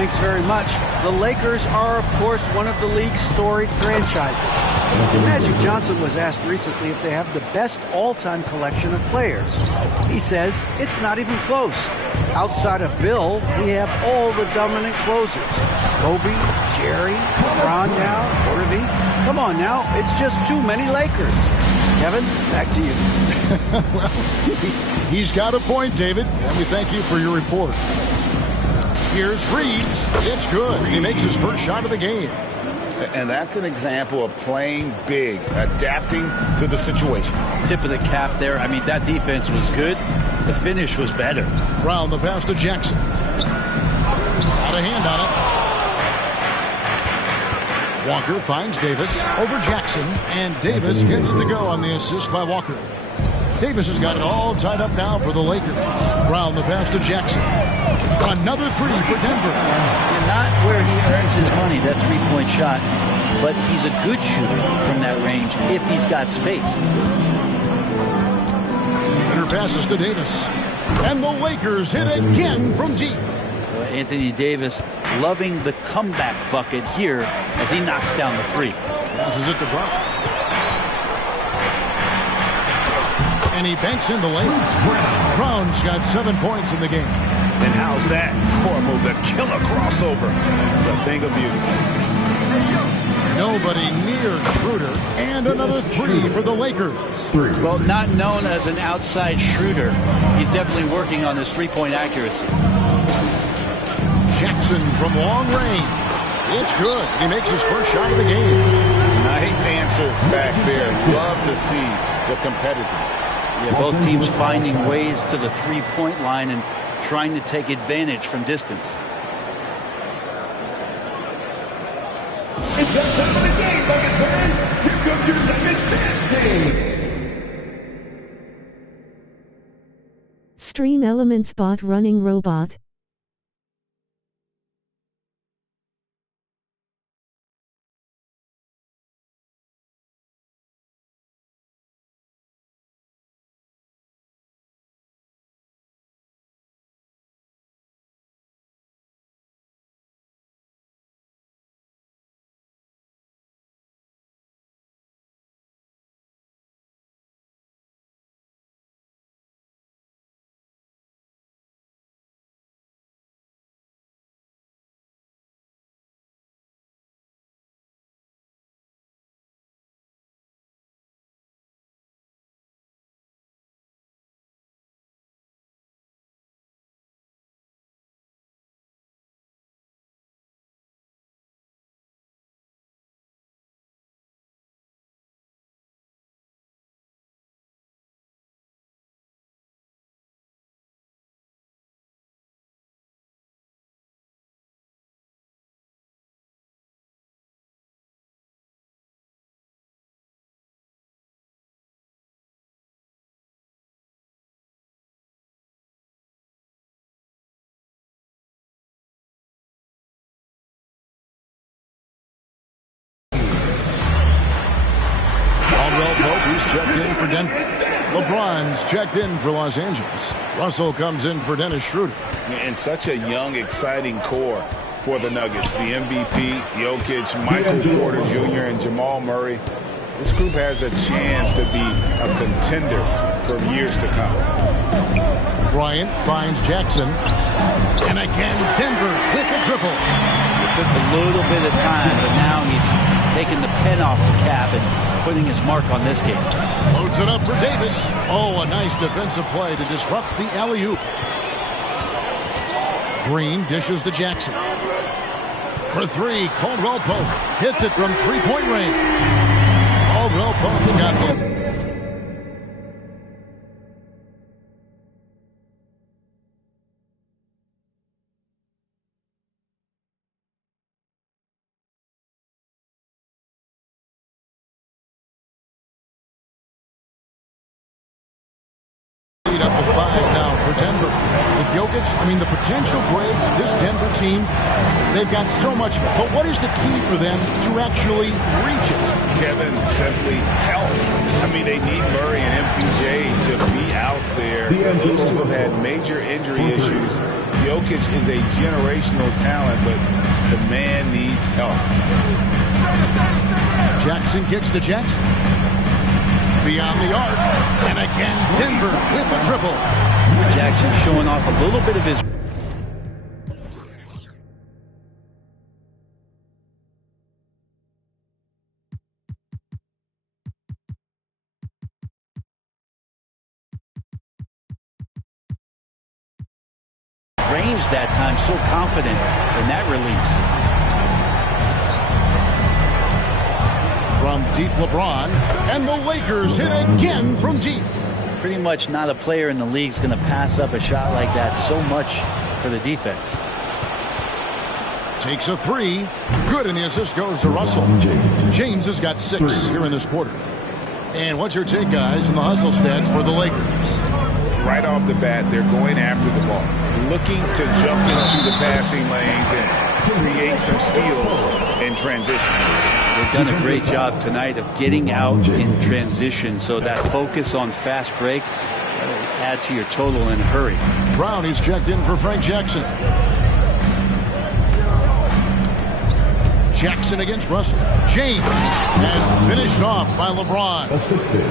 thanks very much. The Lakers are, of course, one of the league's storied franchises. Magic Johnson was asked recently if they have the best all-time collection of players. He says it's not even close. Outside of Bill, we have all the dominant closers. Kobe, Jerry, LeBron now, Irving. Come on now, it's just too many Lakers. Kevin, back to you. Well, he's got a point, David, and we thank you for your report. Here's Reeves. It's good. He makes his first shot of the game. And that's an example of playing big, adapting to the situation. Tip of the cap there. I mean, that defense was good. The finish was better. Brown, the pass to Jackson. Out of hand on it. Walker finds Davis over Jackson, and Davis gets it to go on the assist by Walker. Davis has got it all tied up now for the Lakers. Brown, the pass to Jackson. Another three for Denver. Not where he earns his money, that three-point shot, but he's a good shooter from that range if he's got space. Winner passes to Davis. And the Lakers hit again from deep. Anthony Davis loving the comeback bucket here as he knocks down the three. Passes it to Brown. And he banks in the lane. Brown's got 7 points in the game. And how's that for a move? The killer crossover. It's a thing of beauty. Nobody near Schroeder. And another three for the Lakers. Well, not known as an outside Schroeder. He's definitely working on his three-point accuracy. Jackson from long range. It's good. He makes his first shot of the game. Nice answer back there. Love to see the competitiveness. Yeah, both teams finding ways to the three-point line and trying to take advantage from distance. It's that time of the game, Nuggets fans. Here comes your Nuggets dance team. Stream Elements Bot Running Robot. He's checked in for Denver. LeBron's checked in for Los Angeles. Russell comes in for Dennis Schroeder. And such a young, exciting core for the Nuggets. The MVP, Jokic, Michael Porter Jr., and Jamal Murray. This group has a chance to be a contender for years to come. Bryant finds Jackson. And again, Denver with the triple. It took a little bit of time, but now he's taking the pen off the cap and putting his mark on this game. Loads it up for Davis. Oh, a nice defensive play to disrupt the alley-oop. Green dishes to Jackson. For three, Caldwell Pope hits it from three-point range. Caldwell Pope's got the... Up to 5 now for Denver. With Jokic, the potential break, this Denver team, they've got so much. But what is the key for them to actually reach it? Kevin, simply health. They need Murray and MPJ to be out there. Those two have had major injury issues. Jokic is a generational talent, but the man needs help. Jackson kicks to Jackson. Beyond the arc. And again, Denver with the triple. Jackson showing off a little bit of his... range that time, so confident in that release. From deep, LeBron, and the Lakers hit again from deep. Pretty much not a player in the league is going to pass up a shot like that so much for the defense. Takes a three. Good, and the assist goes to Russell. James has got 6 here in this quarter. And what's your take, guys, in the hustle stats for the Lakers? Right off the bat, they're going after the ball, looking to jump into the passing lanes and create some steals in transition. They've done a great job tonight of getting out in transition, so that focus on fast break will add to your total in a hurry. Brown, he's checked in for Frank Jackson. Jackson against Russell. James, and finished off by LeBron.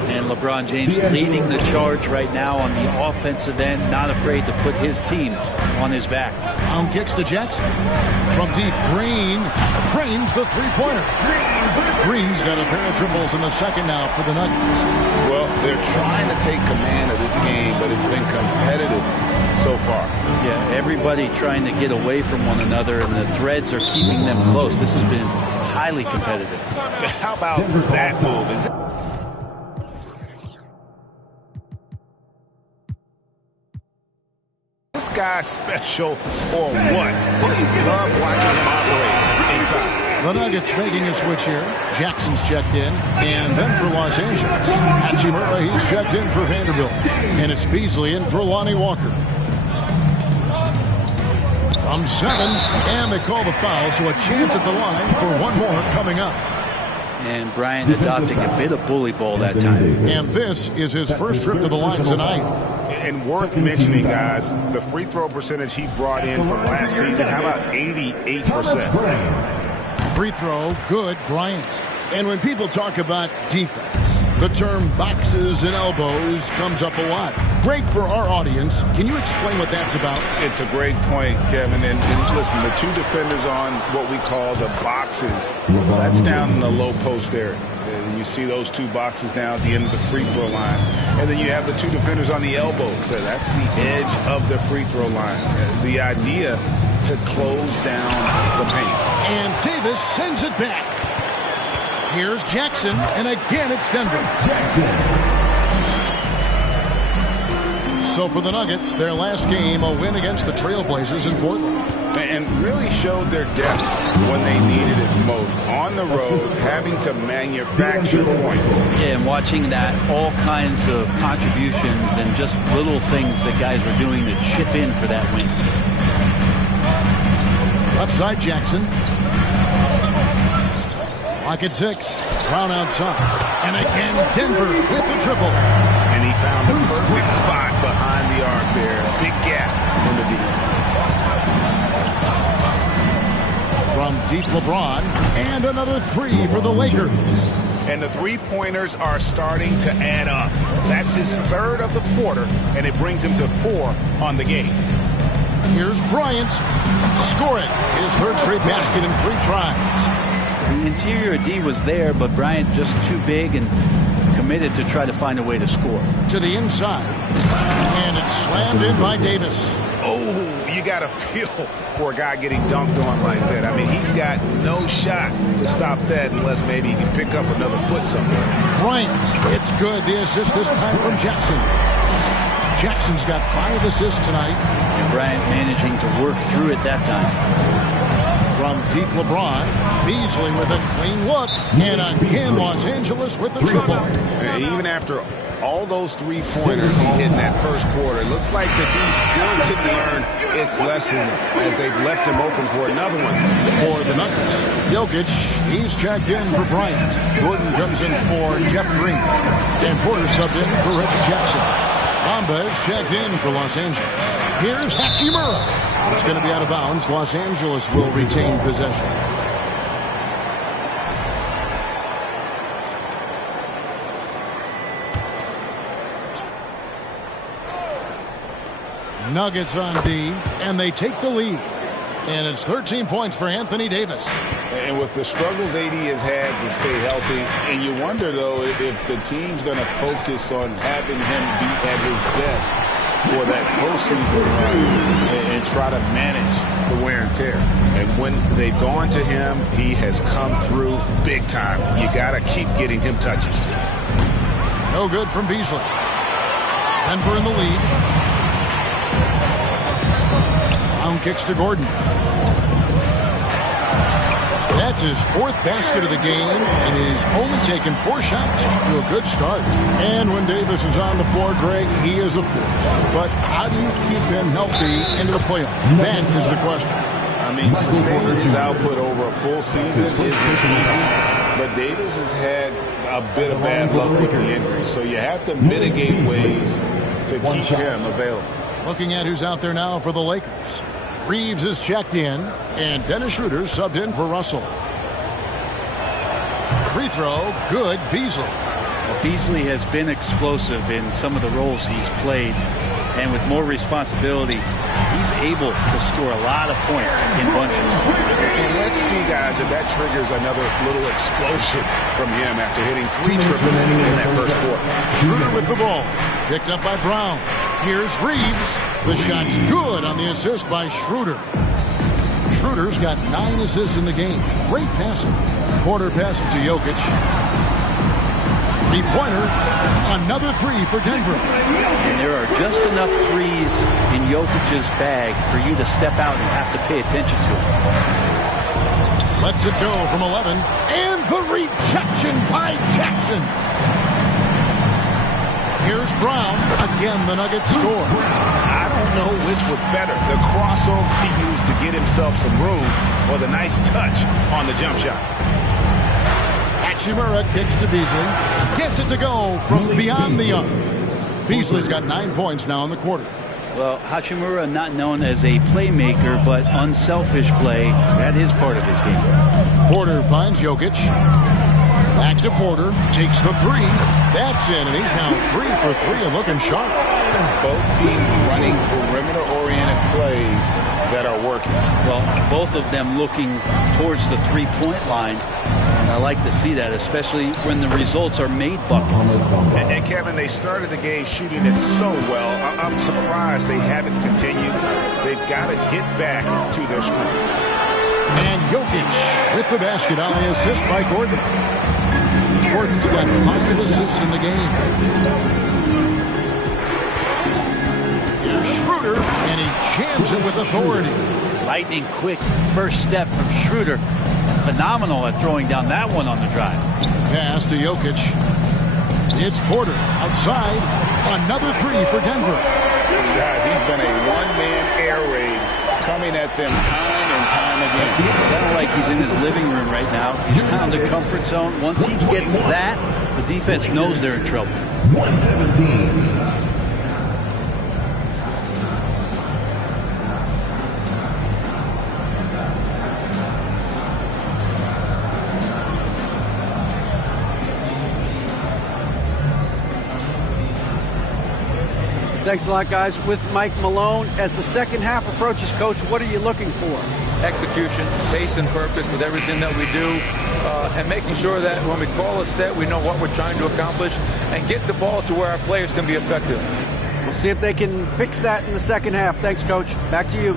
And LeBron James leading the charge right now on the offensive end, not afraid to put his team on his back. Brown kicks to Jackson. From deep, Green drains the three-pointer. Green's got a pair of triples in the second now for the Nuggets. Well, they're trying to take command of this game, but it's been competitive so far. Yeah, everybody trying to get away from one another, and the threads are keeping them close. This has been highly competitive. How about that move? Is it? This guy special or what? Just love watching him operate inside. The Nuggets making a switch here. Jackson's checked in. And then for Los Angeles, Hachimura, he's checked in for Vanderbilt. And it's Beasley in for Lonnie Walker. From 7, and they call the foul, so a chance at the line for one more coming up. And Bryant adopting a bit of bully ball that time. And this is his first trip to the line tonight. And worth mentioning, guys, the free throw percentage he brought in from last season, how about 88%? Free throw, good, Bryant. And when people talk about defense, the term boxes and elbows comes up a lot. Great for our audience. Can you explain what that's about? It's a great point, Kevin. And listen, the 2 defenders on what we call the boxes, that's down in the low post area. You see those 2 boxes down at the end of the free throw line. And then you have the 2 defenders on the elbows. That's the edge of the free throw line. The idea to close down the paint. And Davis sends it back. Here's Jackson, and again it's Denver. Jackson. So for the Nuggets, their last game, a win against the Trailblazers in Portland. And really showed their depth when they needed it most. On the road, having to manufacture points. Yeah, and watching that, all kinds of contributions and just little things that guys were doing to chip in for that win. Left side, Jackson. Clock at 6. Brown outside. And again, Denver with the triple. And he found the perfect spot behind the arc there. Big gap in the deep. From deep, LeBron. And another 3 for the Lakers. And the three-pointers are starting to add up. That's his 3rd of the quarter, and it brings him to 4 on the game. Here's Bryant. Score it. His 3rd straight basket in 3 tries. The interior D was there, but Bryant just too big and committed to try to find a way to score. To the inside. And it's slammed in by Davis. Oh, you got to feel for a guy getting dunked on like that. I mean, he's got no shot to stop that unless maybe he can pick up another foot somewhere. Bryant, it's good. The assist this time from Jackson. Jackson's got 5 assists tonight. And Bryant managing to work through it that time. From deep, LeBron. Beasley with a clean look. And again, Los Angeles with the triple. And even after all those three-pointers he hit in that first quarter, it looks like the D still didn't learn its lesson as they've left him open for another one. For the Nuggets, Jokic, he's checked in for Bryant. Gordon comes in for Jeff Green. And Porter subbed in for Reggie Jackson. Bamba is checked in for Los Angeles. Here's Hachimura. It's going to be out of bounds. Los Angeles will retain possession. Nuggets on D, and they take the lead. And it's 13 points for Anthony Davis. And with the struggles AD has had to stay healthy, and you wonder, though, if the team's going to focus on having him be at his best for that postseason run and try to manage the wear and tear. And when they've gone to him, he has come through big time. You got to keep getting him touches. No good from Beasley. Denver in the lead. Brown kicks to Gordon. That's his fourth basket of the game, and he's only taken 4 shots to a good start. And when Davis is on the floor, Greg, he is a force. But how do you keep him healthy into the playoffs? That is the question. I mean, sustaining his output over a full season isn't easy, but Davis has had a bit of bad luck with the injury, so you have to mitigate ways to keep him available. Looking at who's out there now for the Lakers. Reeves is checked in, and Dennis Schroeder subbed in for Russell. Free throw, good, Beasley. Well, Beasley has been explosive in some of the roles he's played, and with more responsibility, he's able to score a lot of points in bunches. And let's see, guys, if that triggers another little explosion from him after hitting 3 triples in that first quarter. Schroeder with the ball, picked up by Brown. Here's Reeves. The shot's good on the assist by Schroeder. Schroeder's got 9 assists in the game. Great passing. Quarter pass to Jokic. 3-pointer. Another 3 for Denver. And there are just enough threes in Jokic's bag for you to step out and have to pay attention to it. Lets it go from 11. And the rejection by Jackson. Here's Brown. Again, the Nuggets score. I don't know which was better, the crossover he used to get himself some room or the nice touch on the jump shot. Hachimura kicks to Beasley. Gets it to go from beyond the arc. Beasley's got 9 points now in the quarter. Well, Hachimura not known as a playmaker, but unselfish play. That is part of his game. Porter finds Jokic. Back to Porter. Takes the 3. That's in, and he's now 3 for 3 and looking sharp. Both teams running perimeter-oriented plays that are working. Well, both of them looking towards the three-point line. And I like to see that, especially when the results are made buckets. And Kevin, they started the game shooting it so well. I'm surprised they haven't continued. They've got to get back to their script. And Jokic with the basket on the assist by Gordon. Gordon's got 5 assists in the game. Here's Schroeder, and he jams it with authority. Lightning quick first step from Schroeder. Phenomenal at throwing down that one on the drive. Pass to Jokic. It's Porter outside. Another 3 for Denver. Guys, he's been a one-man air raid coming at them time and time again. Kind of like he's in his living room right now. He's found the comfort zone. Once he gets that, the defense knows they're in trouble. 117. Thanks a lot, guys. With Mike Malone, as the second half approaches, Coach, what are you looking for? Execution, pace and purpose with everything that we do, and making sure that when we call a set, we know what we're trying to accomplish and get the ball to where our players can be effective. We'll see if they can fix that in the second half. Thanks, Coach. Back to you.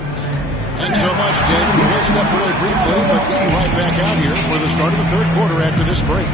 Thanks so much, David. We'll step away briefly, but get right back out here for the start of the third quarter after this break.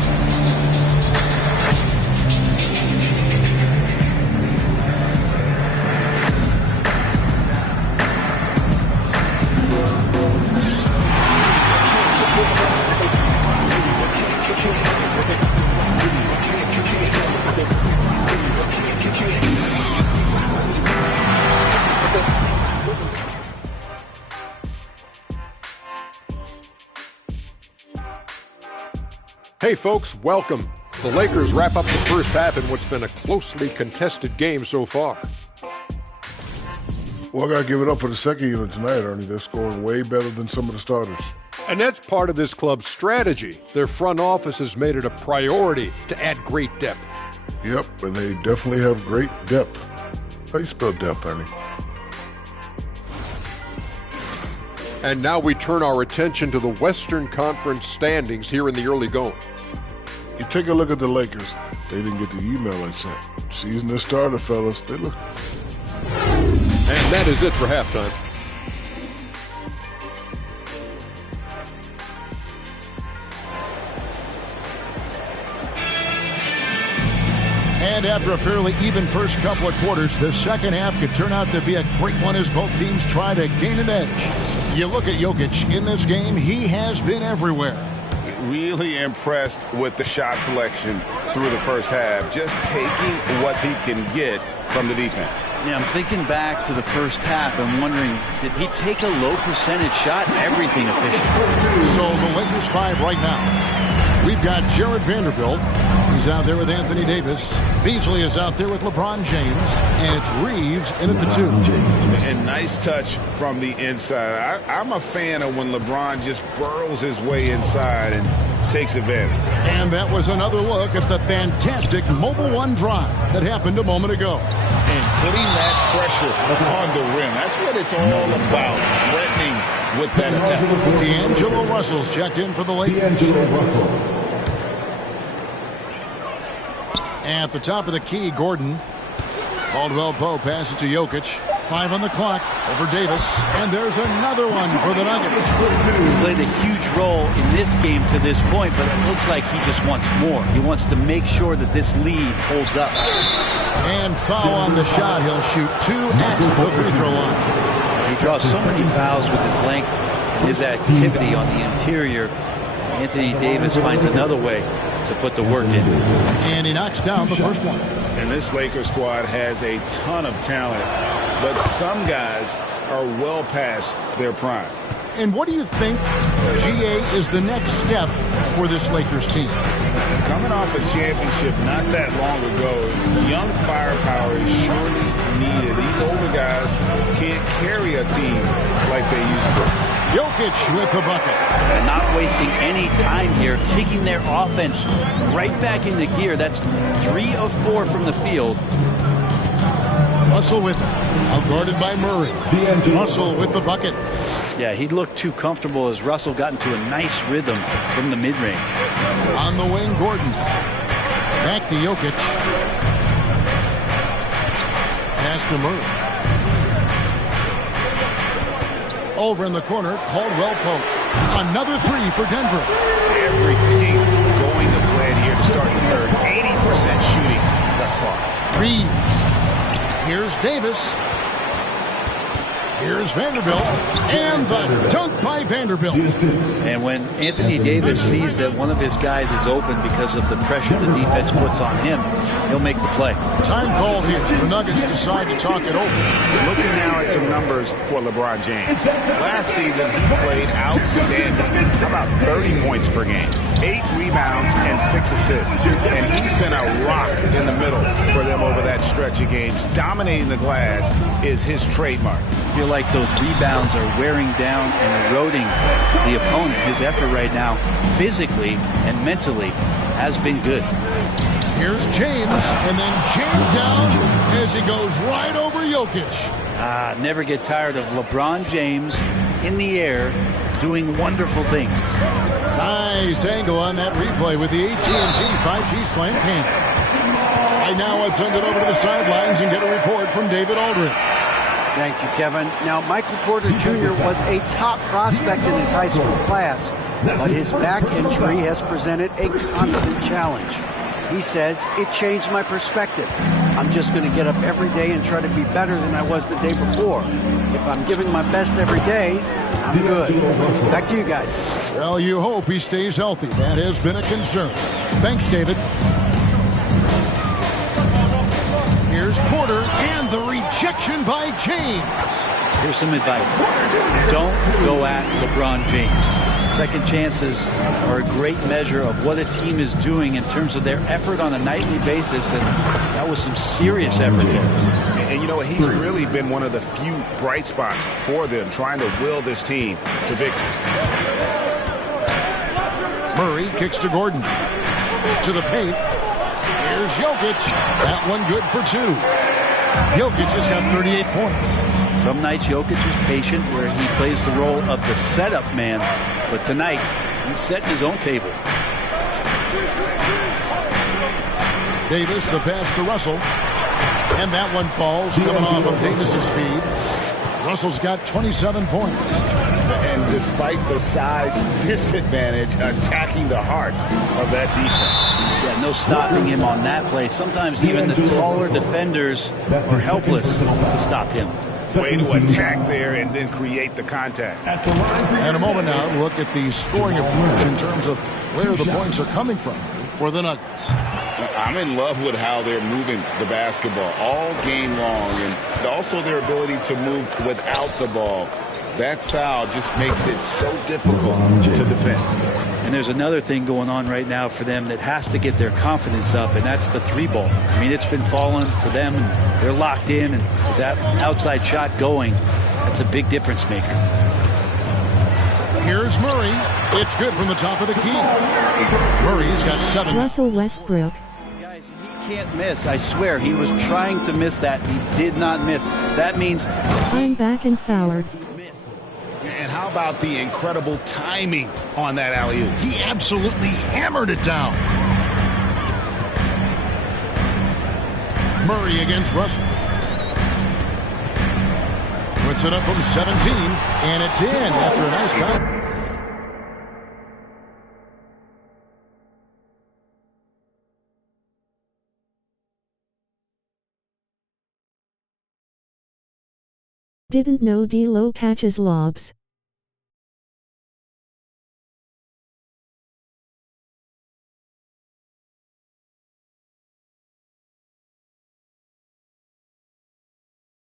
Hey folks, welcome. The Lakers wrap up the first half in what's been a closely contested game so far. Well, I got to give it up for the second unit tonight, Ernie. They're scoring way better than some of the starters. And that's part of this club's strategy. Their front office has made it a priority to add great depth. Yep, and they definitely have great depth. How do you spell depth, Ernie? And now we turn our attention to the Western Conference standings here in the early going. You take a look at the Lakers. They didn't get the email I sent. Season their starter, fellas. They look... And that is it for halftime. And after a fairly even first couple of quarters, the second half could turn out to be a great one as both teams try to gain an edge. You look at Jokic in this game, he has been everywhere. Really impressed with the shot selection through the first half, just taking what he can get from the defense. Yeah, I'm thinking back to the first half. I'm wondering, did he take a low percentage shot? Everything efficient. So the Lakers 5 right now. We've got Jared Vanderbilt. He's out there with Anthony Davis. Beasley is out there with LeBron James. And it's Reeves in at the 2. And nice touch from the inside. I'm a fan of when LeBron just burrows his way inside and takes advantage. And that was another look at the fantastic Mobile One drive that happened a moment ago. And putting that pressure on the rim. That's what it's all about. Threatening with that attack. D'Angelo Russell's checked in for the Lakers. At the top of the key, Gordon. Caldwell Pope passes to Jokic. 5 on the clock over Davis. And there's another one for the Nuggets. He's played a huge role in this game to this point, but it looks like he just wants more. He wants to make sure that this lead holds up. And foul on the shot. He'll shoot 2 at the free throw line. He draws so many fouls with his length, his activity on the interior. Anthony Davis finds another way to put the work in. And he knocks down the first one. And this Lakers squad has a ton of talent, but some guys are well past their prime. And what do you think, GA, is the next step for this Lakers team? Coming off a championship not that long ago, young firepower is surely needed. These older guys can't carry a team like they used to. Jokic with the bucket. And not wasting any time here, kicking their offense right back into gear. That's 3 of 4 from the field. Russell with it. Outguarded by Murray. Russell with the bucket. Yeah, he looked too comfortable as Russell got into a nice rhythm from the mid-range. On the wing, Gordon. Back to Jokic. Pass to Murray. Over in the corner, Caldwell Pope. Another 3 for Denver. Everything going to plan here to start the third. 80% shooting thus far. Reeves. Here's Davis. Here's Vanderbilt. And the dunk by Vanderbilt. And when Anthony Davis sees that one of his guys is open because of the pressure the defense puts on him, he'll make the play. Time called here. The Nuggets decide to talk it over. Looking now at some numbers for LeBron James. Last season, he played outstanding. How about 30 points per game, 8 rebounds, and 6 assists. And he's been a rock in the middle for them over that stretch of games. Dominating the glass is his trademark. I feel like those rebounds are wearing down and eroding the opponent. His effort right now, physically and mentally, has been good. Here's James, and then jammed down as he goes right over Jokic. Never get tired of LeBron James in the air doing wonderful things. Nice angle on that replay with the AT&T 5G Slam Cam. Right now, let's send it over to the sidelines and get a report from David Aldridge. Thank you, Kevin. Now, Michael Porter Jr. was a top prospect in his high school class, but his back injury has presented a constant challenge. He says, it changed my perspective. I'm just going to get up every day and try to be better than I was the day before. If I'm giving my best every day, I'm good. Back to you guys. Well, you hope he stays healthy. That has been a concern. Thanks, David. Here's Porter and the rejection by James. Here's some advice. Don't go at LeBron James. Second chances are a great measure of what a team is doing in terms of their effort on a nightly basis, and that was some serious effort there. And you know, he's really been one of the few bright spots for them, trying to will this team to victory. Murray kicks to Gordon. To the paint. Here's Jokic. That one good for 2. Jokic has got 38 points. Some nights Jokic is patient where he plays the role of the setup man, but tonight he's setting his own table. Davis, the pass to Russell. And that one falls, coming off of Davis's feed. Russell's got 27 points. And despite the size disadvantage, attacking the heart of that defense. Yeah, no stopping him on that play. Sometimes even the taller defenders are helpless to stop him. Way to attack there and then create the contact. And a moment now, look at the scoring approach in terms of where the points are coming from for the Nuggets. I'm in love with how they're moving the basketball all game long, and also their ability to move without the ball. That style just makes it so difficult to defend. And there's another thing going on right now for them that has to get their confidence up, and that's the 3-ball. I mean, it's been falling for them, and they're locked in, and with that outside shot going, that's a big difference maker. Here's Murray. It's good from the top of the key. Murray's got 7. Russell Westbrook. Guys, he can't miss. I swear, he was trying to miss that. He did not miss. That means I'm back and Fowler. And how about the incredible timing on that alley-oop? He absolutely hammered it down. Murray against Russell. Puts it up from 17, and it's in after a nice bounce. Didn't know D'Lo catches lobs.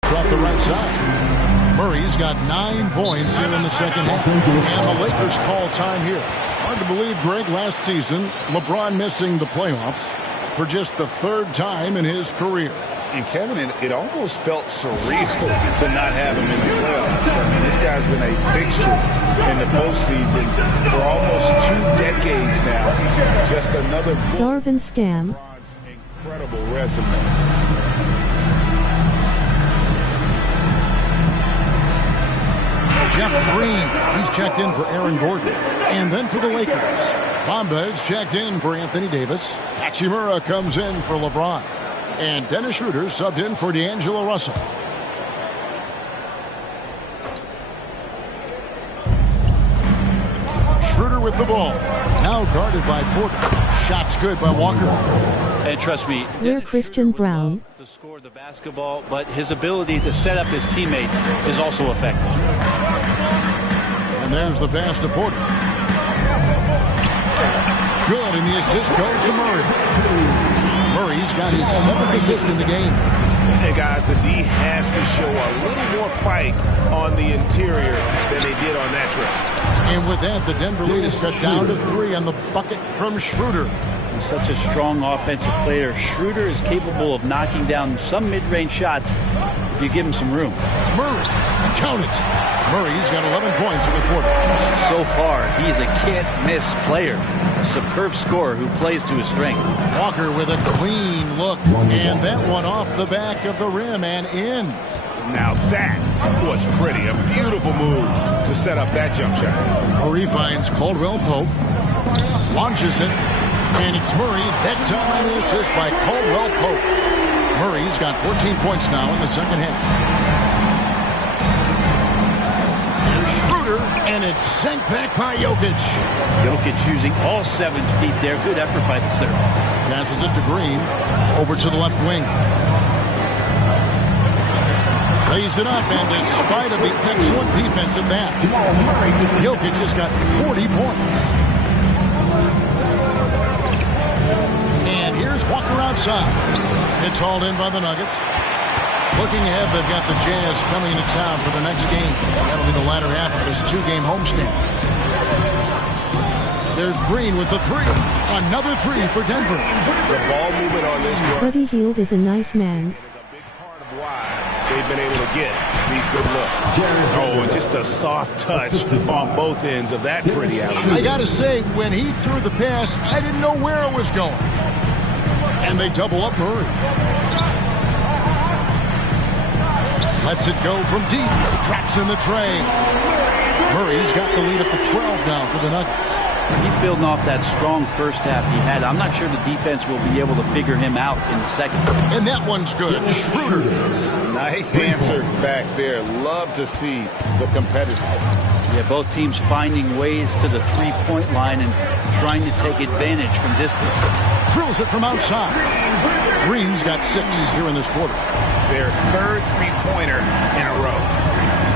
Off the right side. Murray's got 9 points here in the second half. And the Lakers call time here. Hard to believe, Greg, last season, LeBron missing the playoffs for just the 3rd time in his career. And Kevin, it almost felt surreal to not have him in the playoffs. I mean, this guy's been a fixture in the postseason for almost 2 decades now. Just another Darvin Scam. incredible resume. Jeff Green, he's checked in for Aaron Gordon. And then for the Lakers, Bamba's checked in for Anthony Davis. Hachimura comes in for LeBron. And Dennis Schroeder subbed in for D'Angelo Russell. Schroeder with the ball. Now guarded by Porter. Shots good by Walker. And trust me, We're Christian Brown. To score the basketball, but his ability to set up his teammates is also effective. And there's the pass to Porter. Good, and the assist goes to Murray. Murray's got his 7th assist in the game. Hey guys, the D has to show a little more fight on the interior than they did on that trip. And with that, the Denver lead is cut down to 3 on the bucket from Schroeder. He's such a strong offensive player. Schroeder is capable of knocking down some mid-range shots if you give him some room. Murray, count it. Murray's got 11 points in the quarter. So far, he's a can't-miss player. A superb scorer who plays to his strength. Walker with a clean look. And that one off the back of the rim and in. Now that was pretty. A beautiful move to set up that jump shot. Murray finds Caldwell Pope. Launches it. And it's Murray. That time on the assist by Caldwell Pope. Murray's got 14 points now in the second half. Here's Schroeder, and it's sent back by Jokic. Jokic using all 7 feet there. Good effort by the center. Passes it to Green. Over to the left wing. Lays it up, and despite of the excellent defense at that, Jokic has got 40 points. And here's Walker outside. It's hauled in by the Nuggets. Looking ahead, they've got the Jazz coming into town for the next game. That'll be the latter half of this 2-game homestand. There's Green with the three. Another three for Denver. The ball movement on this run Buddy Hield is a nice man. is a big part of why they've been able to get these good looks. Oh, and just a soft touch on both ends of that pretty alley. I got to say, when he threw the pass, I didn't know where it was going. And they double up Murray. Lets it go from deep. Traps in the tray. Murray's got the lead up to 12 now for the Nuggets. He's building off that strong first half he had. I'm not sure the defense will be able to figure him out in the second. And that one's good. Schroeder. Nice answer back there. Love to see the competitiveness. Yeah, both teams finding ways to the three-point line and trying to take advantage from distance. Drills it from outside. Green's got 6 here in this quarter. Their third three-pointer in a row.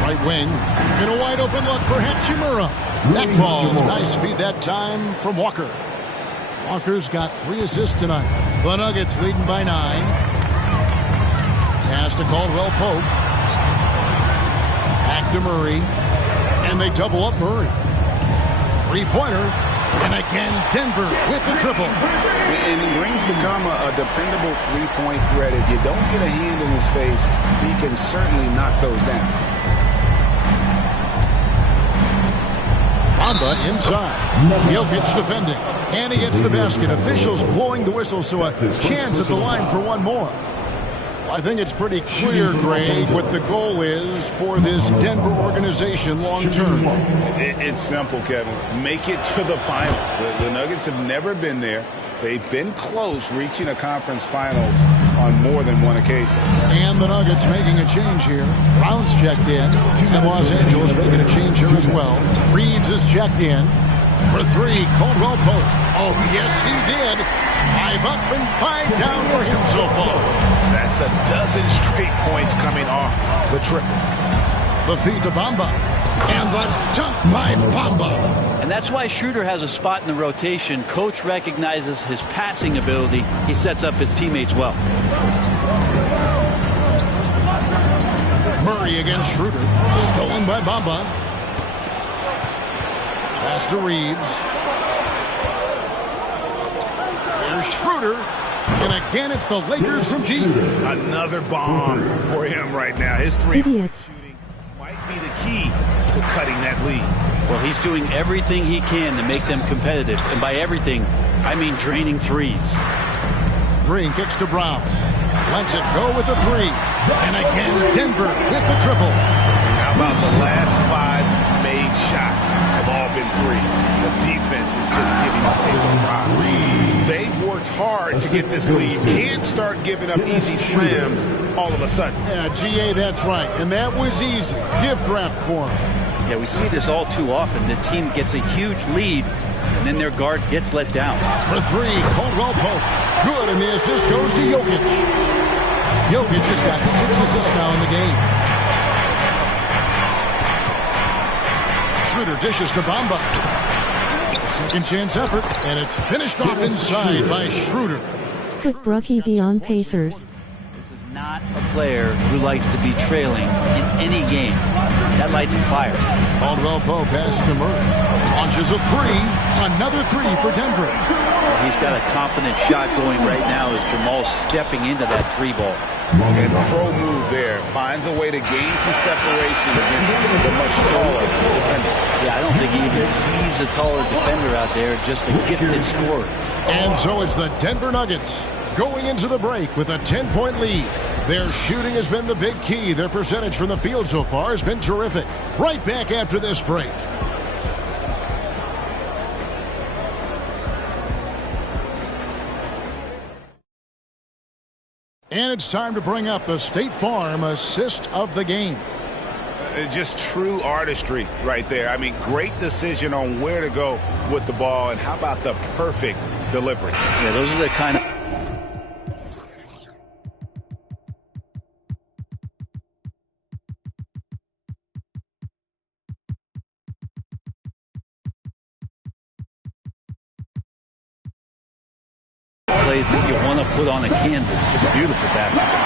Right wing. In a wide open look for Hachimura. That falls. Nice feed that time from Walker. Walker's got 3 assists tonight. The Nuggets leading by 9. Pass to Caldwell Pope. Back to Murray. And they double up Murray. Three-pointer. And again, Denver with the triple. And Green's become a dependable three-point threat. If you don't get a hand in his face, he can certainly knock those down. Bamba inside. Jokic defending. And he gets the basket. Officials blowing the whistle, so a chance at the line for one more. I think it's pretty clear, Greg, what the goal is for this Denver organization long term. It's simple, Kevin. Make it to the finals. The Nuggets have never been there. They've been close reaching a conference finals on more than one occasion. And the Nuggets making a change here. Brown's checked in. And Los Angeles making a change here as well. Reeves is checked in. For 3, Caldwell Pope. Oh, yes, he did. 5 up and 5 down for him so far. That's a dozen straight points coming off the triple. The feed to Bamba. And the dunk by Bamba. And that's why Schroeder has a spot in the rotation. Coach recognizes his passing ability. He sets up his teammates well. Murray against Schroeder. Stolen by Bamba. Pass to Reeves. There's Schroeder. And again, it's the Lakers from deep. Another bomb for him right now. His three-point shooting might be the key to cutting that lead. Well, he's doing everything he can to make them competitive. And by everything, I mean draining threes. Green kicks to Brown. Lets it go with the 3. And again, Denver with the triple. How about the last 5 made shots have all been threes? The defense is just giving up a rock. They've worked hard to get this lead. Can't start giving up easy slams all of a sudden. Yeah, GA, that's right. And that was easy. Gift wrap for him. Yeah, we see this all too often. The team gets a huge lead, and then their guard gets let down. For 3, Caldwell Pope. Good, and the assist goes to Jokic. Jokic has got 6 assists now in the game. Schroeder dishes to Bamba. Second chance effort, and it's finished off inside by Schroeder. Could Brookie be on Pacers? This is not a player who likes to be trailing in any game. That lights a fire. Caldwell Pope pass to Murray. Launches a 3. Another 3 for Denver. He's got a confident shot going right now as Jamal's stepping into that 3 ball. And pro move there. Finds a way to gain some separation against the much taller defender. Yeah, I don't think he even sees a taller defender out there, just a gifted scorer. And so it's the Denver Nuggets going into the break with a 10-point lead. Their shooting has been the big key. Their percentage from the field so far has been terrific. Right back after this break. And it's time to bring up the State Farm assist of the game. Just true artistry right there. I mean, great decision on where to go with the ball, and how about the perfect delivery? Yeah, those are the kind of plays that you want to put on a canvas. Just beautiful basketball.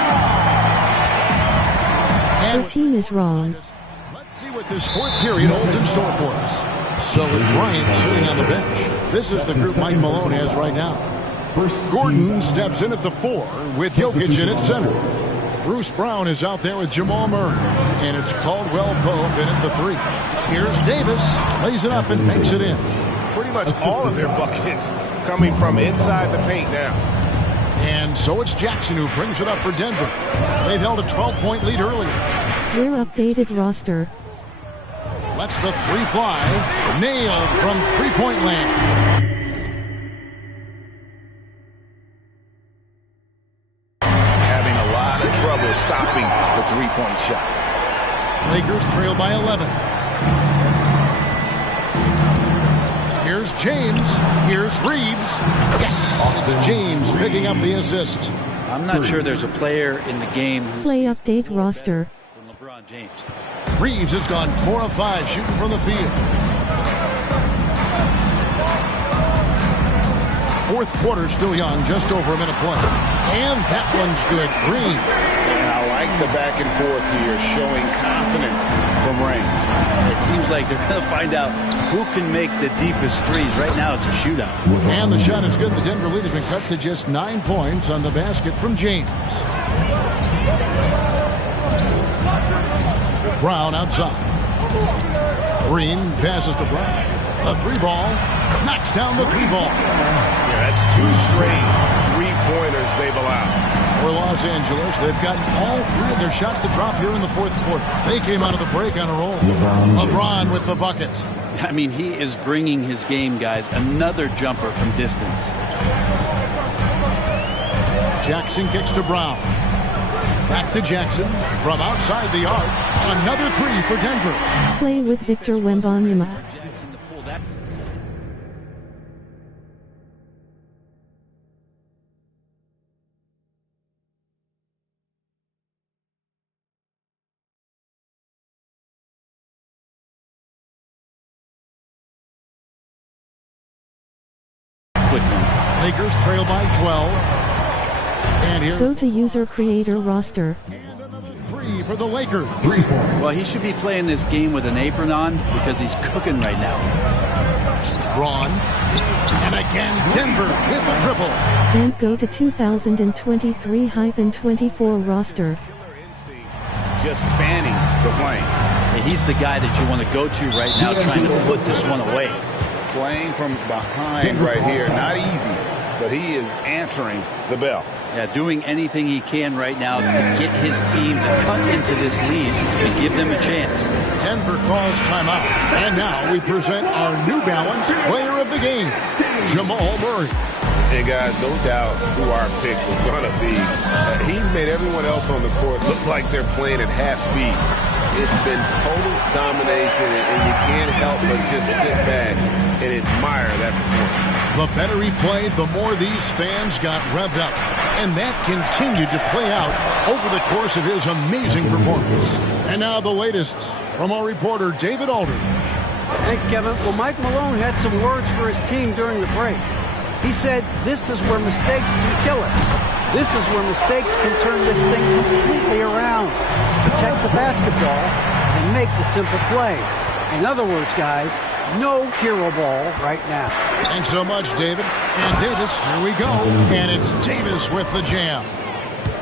The team is wrong. Let's see what this fourth period holds in store for us. So with Bryant sitting on the bench, this is the group Mike Malone has right now. Gordon steps in at the 4 with Jokic in at center. Bruce Brown is out there with Jamal Murray. And it's Caldwell Pope in at the 3. Here's Davis, lays it up and makes it in. Pretty much all of their buckets coming from inside the paint now. And so it's Jackson who brings it up for Denver. They've held a 12-point lead earlier. Your updated roster. Lets the 3 fly. Nailed from three-point land. Having a lot of trouble stopping the three-point shot. Lakers trail by 11. Here's James. Here's Reeves. Yes! It's James picking up the assist. I'm not sure there's a player in the game who's Play update roster. than LeBron James. Reeves has gone 4 of 5 shooting from the field. Fourth quarter still young, just over a minute play. And that one's good. Green. And I like the back and forth here, showing confidence from Rain. It seems like they're going to find out who can make the deepest threes. Right now it's a shootout. And the shot is good. The Denver lead has been cut to just 9 points on the basket from James. Brown outside. Green passes to Brown. A 3-ball. Knocks down the 3-ball. Yeah, that's 2 straight three-pointers they've allowed. For Los Angeles, they've gotten all 3 of their shots to drop here in the fourth quarter. They came out of the break on a roll. LeBron with the bucket. I mean, he is bringing his game, guys. Another jumper from distance. Jackson kicks to Brown. Back to Jackson from outside the arc. Another 3 for Denver. Play with Victor Wembanyama. Jackson to pull that. Lakers trail by 12. And here's Go to user creator roster. another 3 for the Lakers. Well, he should be playing this game with an apron on because he's cooking right now. Braun. And again, Denver with the triple. And go to 2023-24 roster. Just fanning the flame. And he's the guy that you want to go to right now trying to put this one away. Playing from behind right here. Not easy, but he is answering the bell. Yeah, doing anything he can right now to get his team to cut into this lead and give them a chance. Denver calls timeout. And now we present our New Balance player of the game, Jamal Murray. And guys, no doubt who our pick was going to be. He's made everyone else on the court look like they're playing at half speed. It's been total domination, and you can't help but just sit back and admire that performance. The better he played, the more these fans got revved up. And that continued to play out over the course of his amazing performance. And now the latest from our reporter, David Aldridge. Thanks, Kevin. Well, Mike Malone had some words for his team during the break. He said, "This is where mistakes can kill us. This is where mistakes can turn this thing completely around. Protect the basketball and make the simple play." In other words, guys, no hero ball right now. Thanks so much, David. And Davis, here we go. And it's Davis with the jam.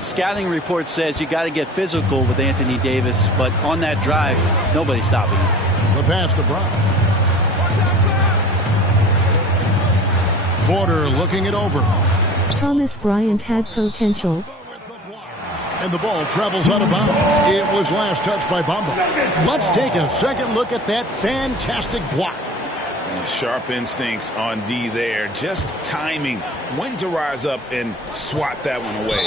Scouting report says you got to get physical with Anthony Davis, but on that drive, nobody's stopping him. The pass to Brown. Porter looking it over. Thomas Bryant had potential. And the ball travels out of bounds. It was last touched by Bamba. Let's take a second look at that fantastic block. Sharp instincts on D there. Just timing when to rise up and swat that one away.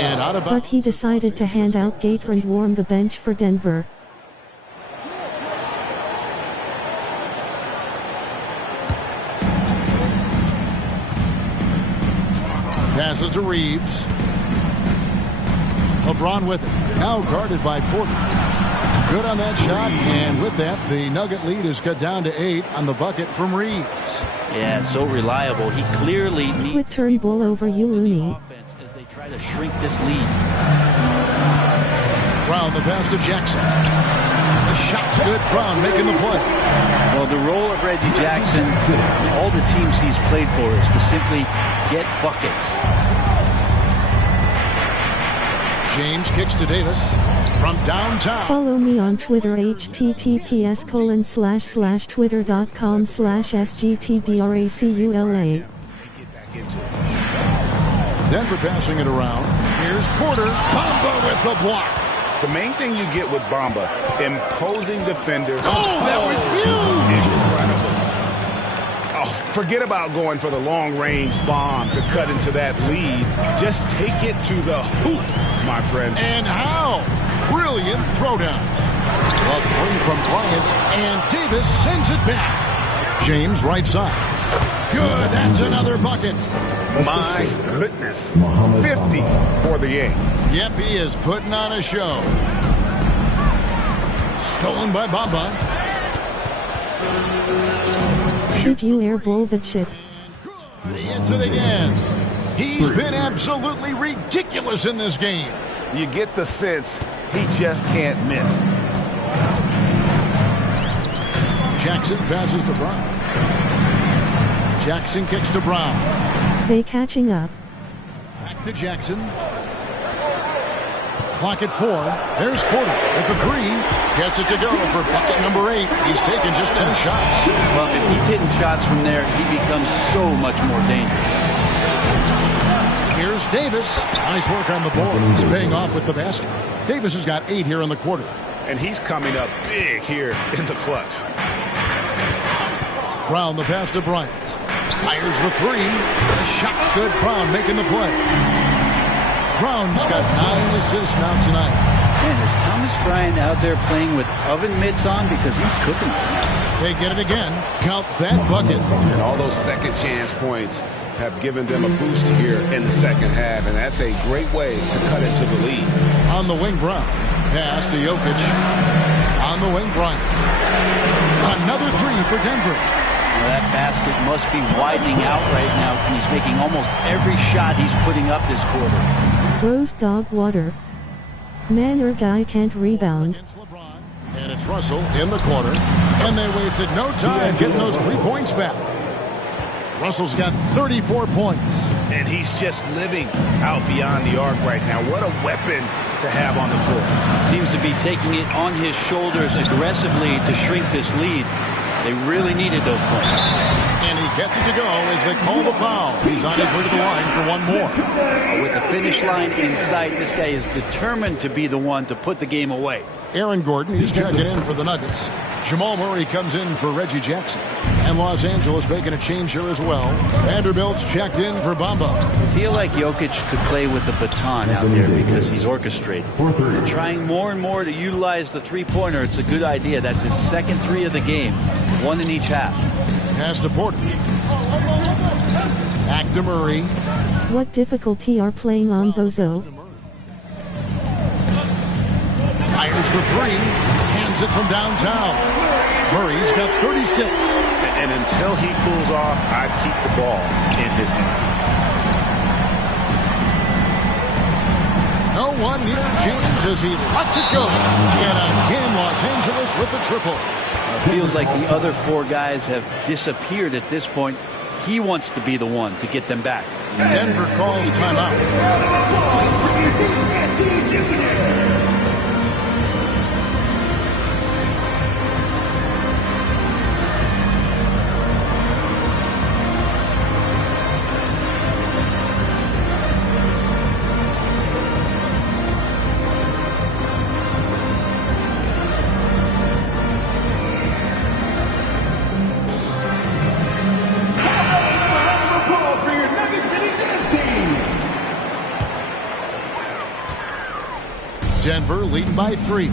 And out of But bounds. he decided to hand out Gator and warm the bench for Denver. Passes to Reeves. LeBron with it. Now guarded by Porter. Good on that shot. And with that, the Nugget lead is cut down to 8 on the bucket from Reeves. Yeah, so reliable. He clearly needs Quit turn ball over you, Looney. offense as they try to shrink this lead. Brown the pass to Jackson. The shot's good from making the play. Well, the role of Reggie Jackson, all the teams he's played for, is to simply get buckets. James kicks to Davis from downtown. Follow me on Twitter, https://twitter.com/sgtdracula. Denver passing it around. Here's Porter. Bamba with the block. The main thing you get with Bamba, imposing defenders. Oh, that was huge! Incredible. Oh, forget about going for the long-range bomb to cut into that lead. Just take it to the hoop, my friend. And how? Brilliant throwdown. A three from Bryant, and Davis sends it back. James right side. Good, that's another bucket. My goodness. 50 for the A. Yep, he is putting on a show. Stolen by Bamba. Did you airball the chip? He hits it again. He's been absolutely ridiculous in this game. You get the sense he just can't miss. Jackson passes to Brown. Jackson kicks to Brown. They catching up. Back to Jackson. Clock at 4. There's Porter with the 3. Gets it to go for bucket number 8. He's taken just 10 shots. Well, if he's hitting shots from there, he becomes so much more dangerous. Here's Davis. Nice work on the board. He's paying off with the basket. Davis has got 8 here in the quarter. And he's coming up big here in the clutch. Brown the pass to Bryant. Fires the 3. The shot's good. Brown making the play. Brown's got 9 assists now tonight. Man, is Thomas Bryant out there playing with oven mitts on? Because he's cooking right now. They get it again. Count that bucket. And all those second chance points have given them a boost here in the second half, and that's a great way to cut into the lead. On the wing, Brown. Pass to Jokic. On the wing, Bryant. Another 3 for Denver. Well, that basket must be widening out right now. He's making almost every shot he's putting up this quarter. Rose dog water. Man or guy can't rebound. And it's Russell in the corner. And they wasted no time getting those 3 points back. Russell's got 34 points. And he's just living out beyond the arc right now. What a weapon to have on the floor. Seems to be taking it on his shoulders aggressively to shrink this lead. They really needed those points. And he gets it to go as they call the foul. He's on his way to the line for one more. With the finish line in sight, this guy is determined to be the one to put the game away. Aaron Gordon, he's checking in for the Nuggets. Jamal Murray comes in for Reggie Jackson. And Los Angeles making a change here as well. Vanderbilt's checked in for Bamba. I feel like Jokic could play with the baton out there because he's orchestrated. And trying more and more to utilize the three-pointer, it's a good idea. That's his second 3 of the game. 1 in each half. Pass to Porter. Back to Murray. What difficulty are playing on Bozo? Fires the 3. Hands it from downtown. Murray's got 36. And until he cools off, I'd keep the ball in his hand. No one near James as he lets it go. And again, Los Angeles with the triple. It feels like the other 4 guys have disappeared at this point. He wants to be the one to get them back. Denver calls timeout. Denver leading by 3.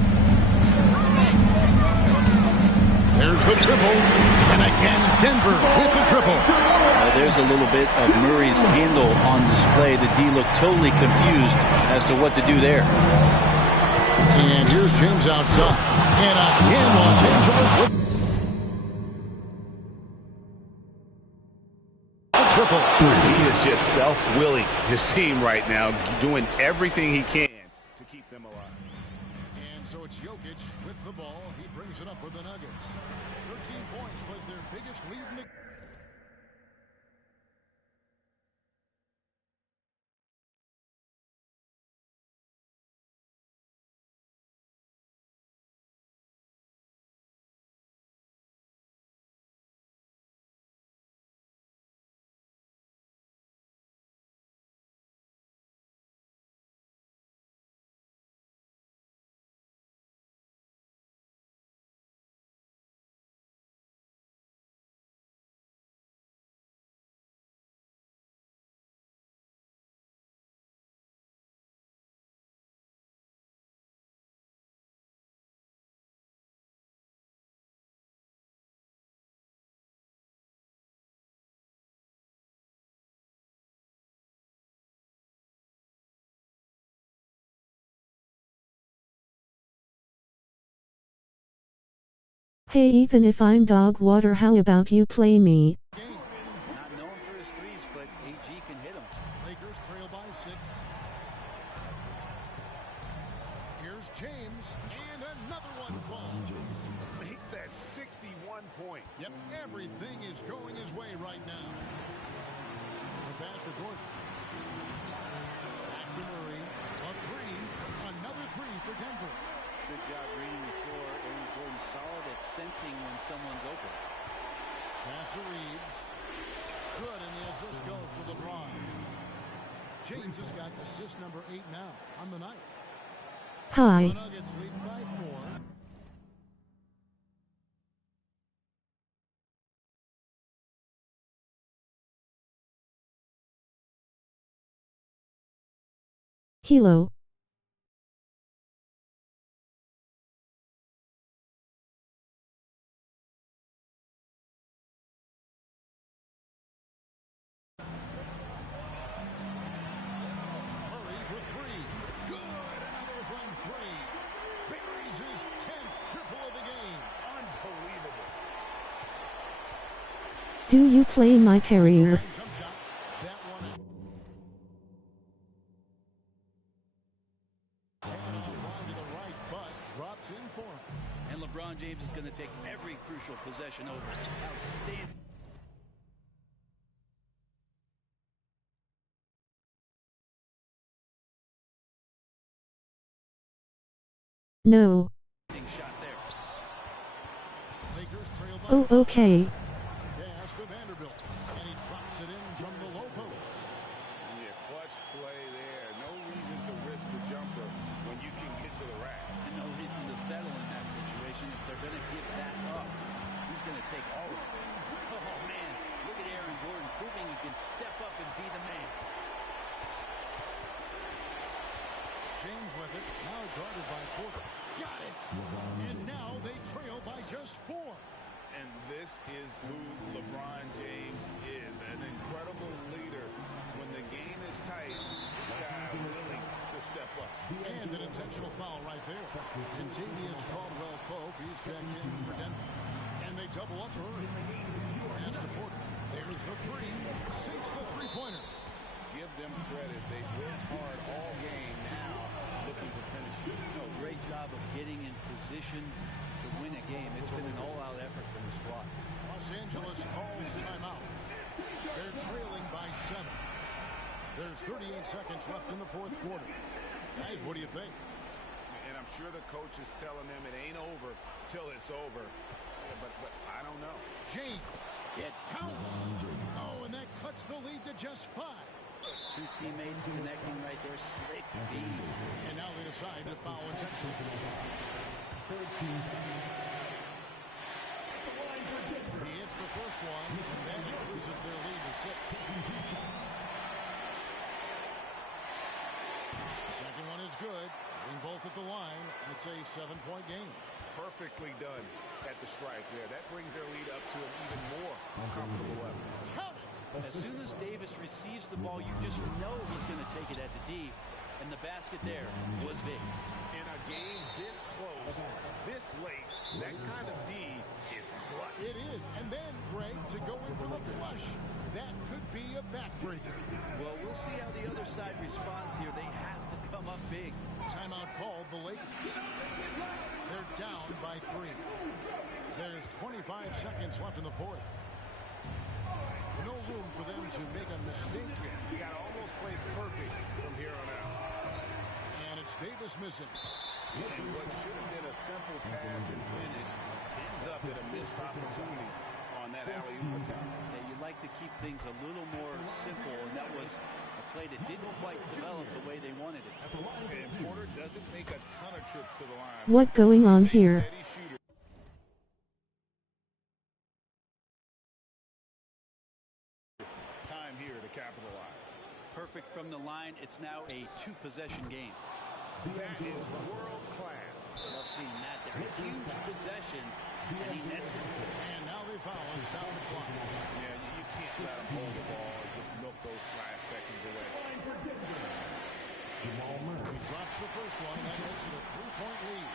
There's the triple. And again, Denver with the triple. There's a little bit of Murray's handle on display. The D looked totally confused as to what to do there. And here's James outside. And again, Los Angeles with the triple. He is just self-willing his team right now, doing everything he can to keep them alive. And so it's Jokic with the ball. He brings it up for the Nuggets. 13 points was their biggest lead in the game. Hey, even if I'm dog water, how about you play me? Not known for his threes, but AG can hit them. Lakers trail by 6. Here's James, and another one falls. Make that 61 points. Yep, everything is going his way right now. The pass to Gordon. Back to Murray. A 3. Another 3 for Denver. Good job reading the floor. Aaron Gordon solid at sensing when someone's open. Pass to Reeves. Good, and the assist goes to LeBron. James has got assist number 8 now on the night. Hi. The Nuggets lead by 4. Hilo. Murray for 3. Good, another from 3. Buries his 10th triple of the game. Unbelievable. Do you play my carrier? Jump shot. That one. Taken offline to the right, but drops in for him. And LeBron James is going to take every crucial possession over. Outstanding. No. Shot there. Lakers trail by Oh, okay. pass to Vanderbilt, and he drops it in from the low post. Yeah, clutch play there. No reason to risk the jumper when you can get to the rack. And no reason to settle in that situation. If they're going to give that up, he's going to take all of it. Oh, man. Look at Aaron Gordon proving he can step up and be the man. James with it, now guarded by Porter. Got it! And now they trail by just 4. And this is who LeBron James is, an incredible leader. When the game is tight, this guy willing to step up. And an intentional foul right there. Contavious Caldwell-Pope, he's checked in for Denver. And they double up early. Pass to Porter. There's the 3. Sinks the three-pointer. Give them credit. They've worked hard all game now, looking to finish. Great job of getting in position to win a game. It's been an all-out effort from the squad. Los Angeles calls timeout. They're trailing by 7. There's 38 seconds left in the fourth quarter. Guys, what do you think? And I'm sure the coach is telling them it ain't over till it's over. Yeah, but I don't know. James, it counts. Oh, and that cuts the lead to just 5. Two teammates connecting right there. Slick feed. And now they decide to foul intentionally. He hits the first one, and then increases their lead to 6. Second one is good. Hitting both at the line, and it's a 7-point game. Perfectly done at the stripe there. That brings their lead up to an even more comfortable level. Count it! As soon as Davis receives the ball, you just know he's going to take it at the D. And the basket there was big. In a game this close, this late, that kind of D is clutch. It is. And then, Greg, to go in for the flush. That could be a backbreaker. Well, we'll see how the other side responds here. They have to come up big. Timeout called the Lakers. down by 3. There's 25 seconds left in the fourth. No room for them to make a mistake here. You got to almost play perfect from here on out. And it's Davis missing. And what should have been a simple pass and finish ends up in a missed opportunity on that alley-oop attempt. Yeah, you like to keep things a little more simple, and that was a play that didn't quite develop the way they wanted it. And Porter doesn't make a ton of trips to the line. What going on here? Time here to capitalize. Perfect from the line. It's now a 2-possession game. That is world class. Love seeing that there. A huge possession, and he nets it. And now they foul and stop the clock. Yeah, you can't let them hold the ball and just milk those last seconds away. He drops the first one, and that makes it a 3-point lead.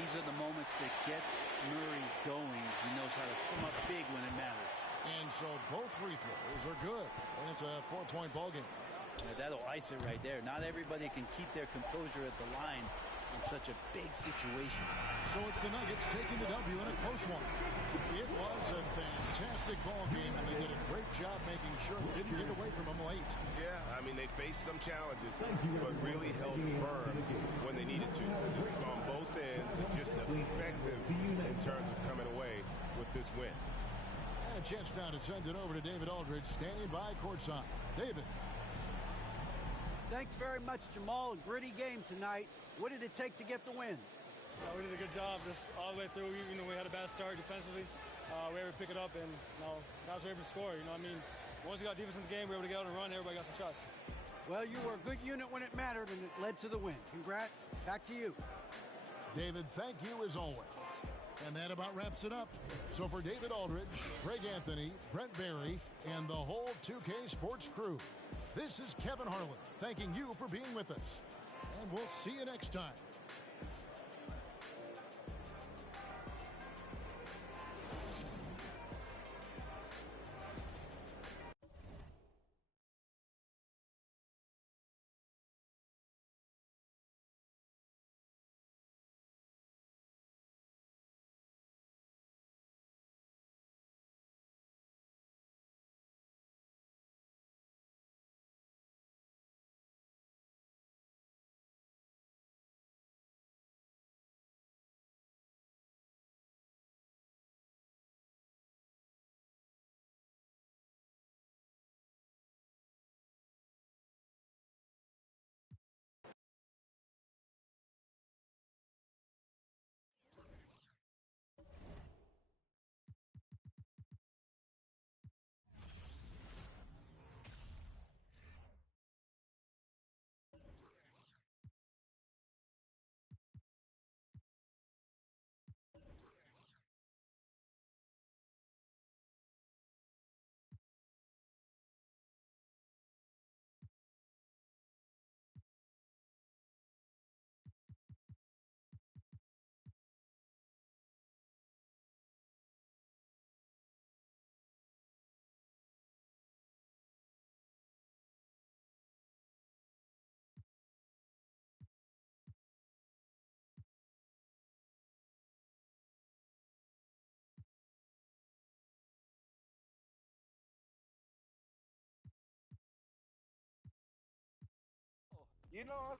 These are the moments that gets Murray going. He knows how to come up big when it matters. And so both free throws are good, and it's a 4-point ball game. Yeah, that'll ice it right there. Not everybody can keep their composure at the line in such a big situation. So it's the Nuggets taking the W in a close one. It was a fantastic ball game, and they did a great job making sure it didn't get away from them late. Yeah, I mean, they faced some challenges, but really held firm when they needed to. On both ends, just effective in terms of coming away with this win. And a chance now to send it over to David Aldridge, standing by courtside. David. Thanks very much, Jamal. A gritty game tonight. What did it take to get the win? We did a good job just all the way through. Even though we had a bad start defensively, we were able to pick it up, and guys were able to score. I mean, once we got defense in the game, we were able to get out and run. Everybody got some shots. Well, you were a good unit when it mattered, and it led to the win. Congrats. Back to you. David, thank you as always. And that about wraps it up. So for David Aldridge, Greg Anthony, Brent Barry, and the whole 2K Sports crew, this is Kevin Harlan thanking you for being with us. And we'll see you next time. You know,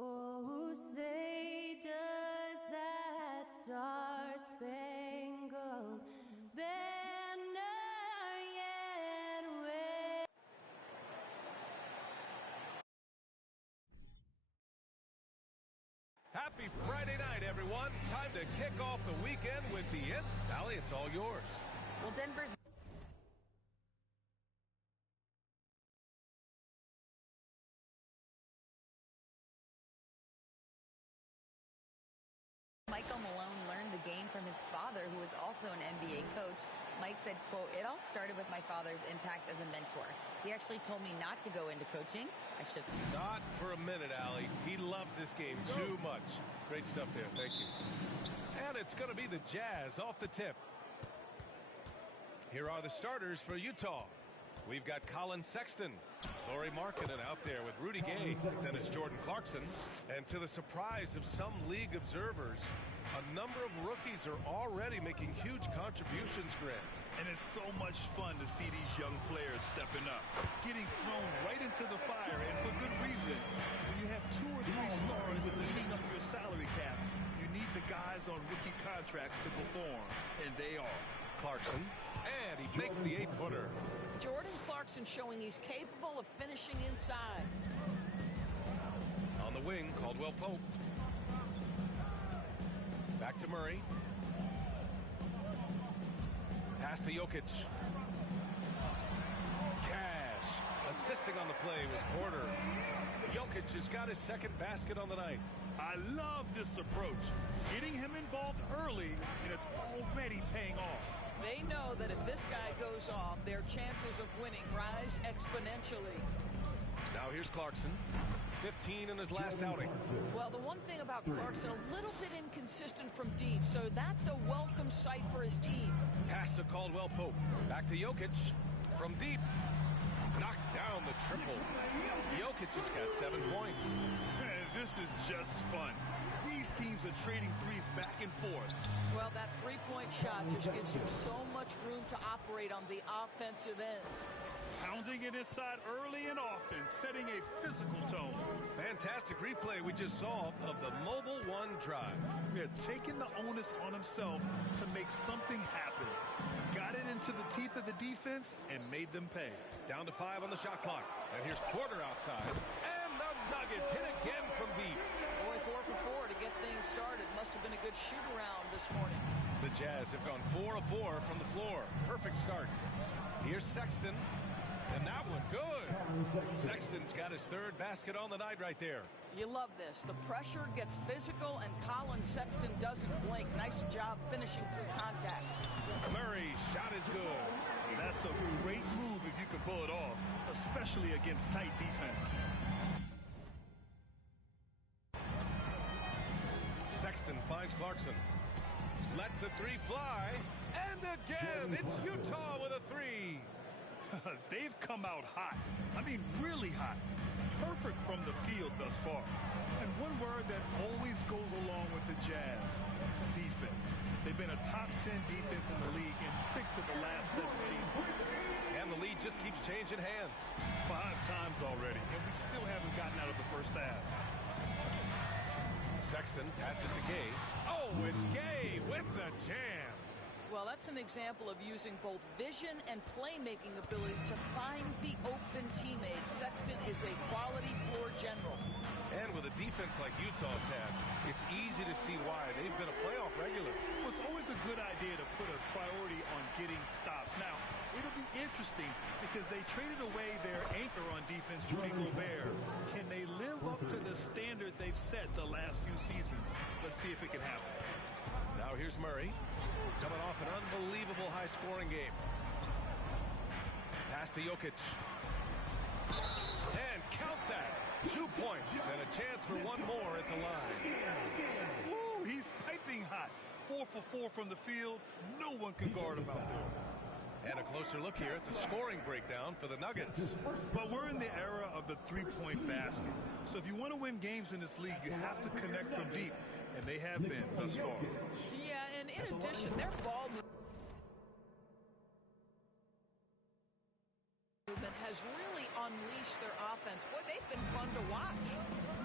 Oh, say does that star-spangled banner yet wave? Happy Friday night, everyone. Time to kick off the weekend with the end. Allie, it's all yours. Well, Denver's... Michael Malone learned the game from his father, who was also an NBA coach. Mike said, quote, "It all started with my father's impact as a mentor. He actually told me not to go into coaching. I should." Not for a minute, Allie. He loves this game too much. Great stuff there. Thank you. And it's going to be the Jazz off the tip. Here are the starters for Utah. We've got Colin Sexton, Lauri Markkanen out there with Rudy Gay, then it's Jordan Clarkson. And to the surprise of some league observers, a number of rookies are already making huge contributions, Grant. And it's so much fun to see these young players stepping up, getting thrown right into the fire, and for good reason. When you have 2 or 3 stars eating up your salary cap, you need the guys on rookie contracts to perform, and they are. Clarkson, and he makes the 8-footer. Jordan Clarkson showing he's capable of finishing inside. On the wing, Caldwell Pope. Back to Murray. Pass to Jokic. Cash assisting on the play was Porter. Jokic has got his second basket on the night. I love this approach. Getting him involved early, and it's already paying off. They know that if this guy goes off, their chances of winning rise exponentially. Now here's Clarkson. 15 in his last outing. Well, the one thing about Clarkson, a little bit inconsistent from deep, so that's a welcome sight for his team. Pass to Caldwell Pope. Back to Jokic. From deep. Knocks down the triple. Jokic has got 7 points. Man, this is just fun. These teams are trading threes back and forth. Well, that three-point shot just gives you so much room to operate on the offensive end. Pounding it inside early and often, setting a physical tone. Fantastic replay we just saw of the Mobile One drive. Yeah, taking the onus on himself to make something happen. Got it into the teeth of the defense and made them pay. Down to 5 on the shot clock. And here's Porter outside. And the Nuggets hit again from deep. Boy, 4 for 4 to get things started. Must have been a good shoot-around this morning. The Jazz have gone 4 of 4 from the floor. Perfect start. Here's Sexton. And that one good. Sexton's got his third basket on the night right there. You love this. The pressure gets physical, and Colin Sexton doesn't blink. Nice job finishing through contact. Murray's shot is good. That's a great move if you can pull it off, especially against tight defense. Sexton finds Clarkson. Lets the three fly. And again, it's Utah with a three. They've come out hot. I mean, really hot. Perfect from the field thus far. And one word that always goes along with the Jazz: defense. They've been a top 10 defense in the league in 6 of the last 7 seasons. And the lead just keeps changing hands. 5 times already, and we still haven't gotten out of the first half. Sexton passes to Gay. Oh, it's Gay with the jam. Well, that's an example of using both vision and playmaking ability to find the open teammates. Sexton is a quality floor general. And with a defense like Utah's had, it's easy to see why they've been a playoff regular. Well, it's always a good idea to put a priority on getting stops. Now, it'll be interesting because they traded away their anchor on defense, Rudy Gobert. Can they live up to the standard they've set the last few seasons? Let's see if it can happen. Now here's Murray, coming off an unbelievable high-scoring game. Pass to Jokic. And count that. 2 points and a chance for one more at the line. Woo, he's piping hot. 4 for 4 from the field. No one can guard him out there. And a closer look here at the scoring breakdown for the Nuggets. But we're in the era of the three-point basket. So if you want to win games in this league, you have to connect from deep. And they have been thus far. Yeah, and in addition, their ball movement has really unleashed their offense. Boy, they've been fun to watch.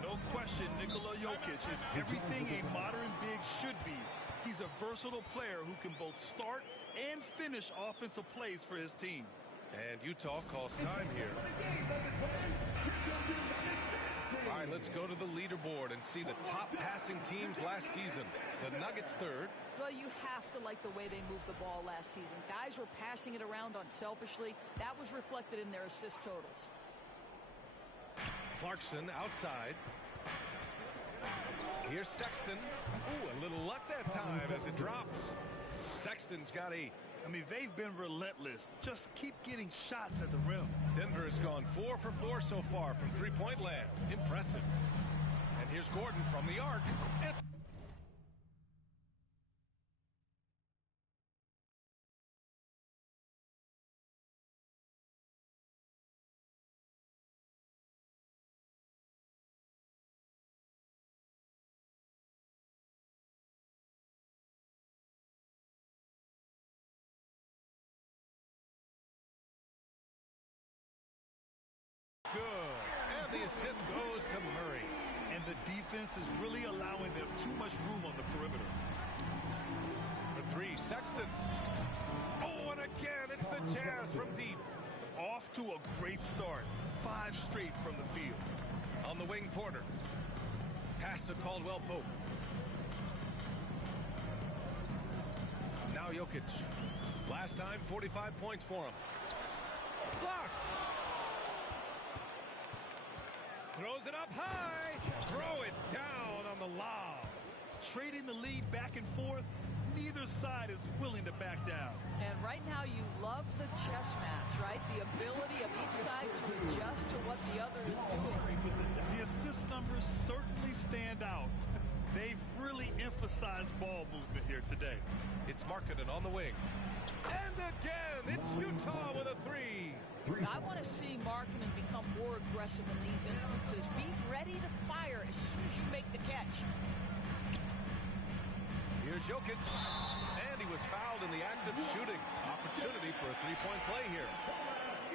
No question, Nikola Jokic is everything a modern big should be. He's a versatile player who can both start and finish offensive plays for his team. And Utah calls time here. All right, let's go to the leaderboard and see the top passing teams last season. The Nuggets third. Well, you have to like the way they moved the ball last season. Guys were passing it around unselfishly. That was reflected in their assist totals. Clarkson outside. Here's Sexton. Ooh, a little luck that time as it drops. Sexton's got 8. I mean, they've been relentless. Just keep getting shots at the rim. Denver has gone 4 for 4 so far from three-point land. Impressive. And here's Gordon from the arc. It's good. And the assist goes to Murray. And the defense is really allowing them too much room on the perimeter. For 3, Sexton. Oh, and again, it's the Jazz from deep. Off to a great start. 5 straight from the field. On the wing, Porter. Pass to Caldwell Pope. Now Jokic. Last time, 45 points for him. Blocked. Throws it up high. Throw it down on the lob. Trading the lead back and forth. Neither side is willing to back down. And right now you love the chess match, right? The ability of each side to adjust to what the other is doing. The assist numbers certainly stand out. They've really emphasized ball movement here today. It's Markkanen on the wing. And again, it's Utah with a 3. I want to see Markkanen become more aggressive in these instances. Be ready to fire as soon as you make the catch. Here's Jokic. And he was fouled in the act of shooting. Opportunity for a three-point play here.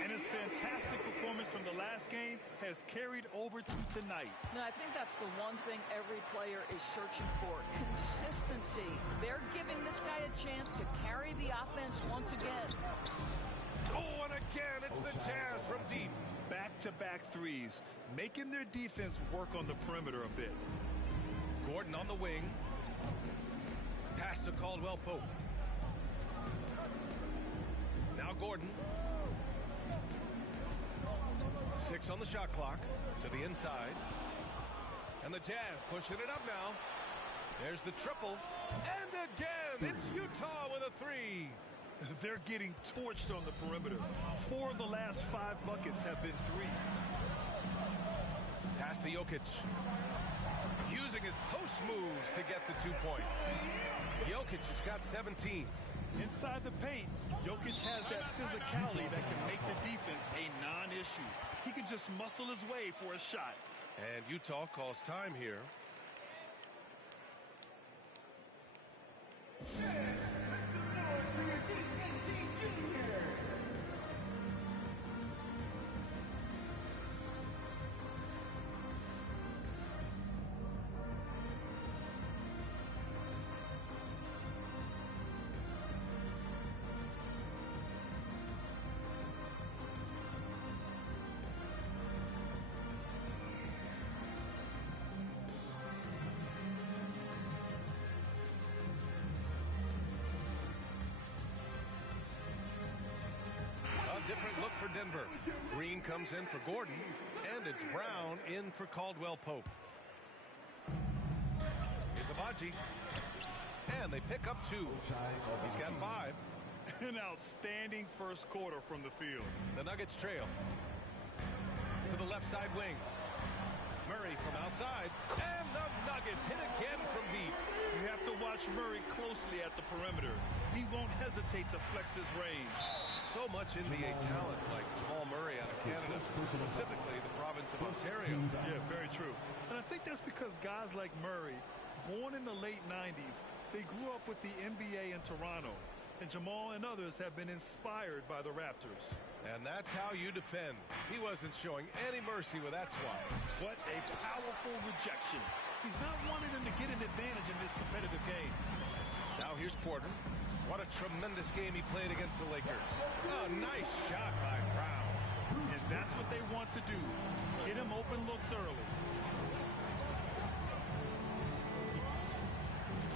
And his fantastic performance from the last game has carried over to tonight. No, I think that's the one thing every player is searching for. Consistency. They're giving this guy a chance to carry the offense once again. Oh, and again, it's the Jazz from deep. Back-to-back threes, making their defense work on the perimeter a bit. Gordon on the wing. Pass to Caldwell Pope. Now Gordon. 6 on the shot clock. To the inside. And the Jazz pushing it up now. There's the triple. And again, it's Utah with a 3. They're getting torched on the perimeter. 4 of the last 5 buckets have been threes. Pass to Jokic. Using his post moves to get the 2 points. Jokic has got 17. Inside the paint, Jokic has that physicality that can make the defense a non-issue. He can just muscle his way for a shot. And Utah calls time here. Different look for Denver. Green comes in for Gordon, and it's Brown in for Caldwell Pope. Here's Abaji, and they pick up 2. He's got 5. An outstanding first quarter from the field. The Nuggets trail to the left side wing. Murray from outside, and the Nuggets hit again from deep. You have to watch Murray closely at the perimeter. He won't hesitate to flex his range. So much NBA talent like Jamal Murray out of Canada, specifically the province of Ontario. Yeah, very true. And I think that's because guys like Murray, born in the late 90s, they grew up with the NBA in Toronto. And Jamal and others have been inspired by the Raptors. And that's how you defend. He wasn't showing any mercy with that swat. What a powerful rejection. He's not wanting them to get an advantage in this competitive game. Now here's Porter. What a tremendous game he played against the Lakers. Oh, nice shot by Brown. And that's what they want to do. Get him open looks early.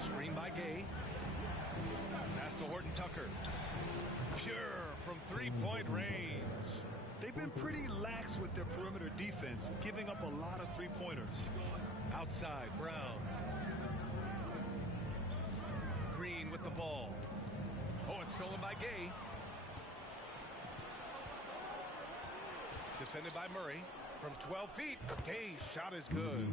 Screen by Gay. Pass to Horton Tucker. Pure from three-point range. They've been pretty lax with their perimeter defense, giving up a lot of three-pointers. Outside, Brown. Green with the ball. Oh, it's stolen by Gay. Defended by Murray from 12 feet. Gay's shot is good.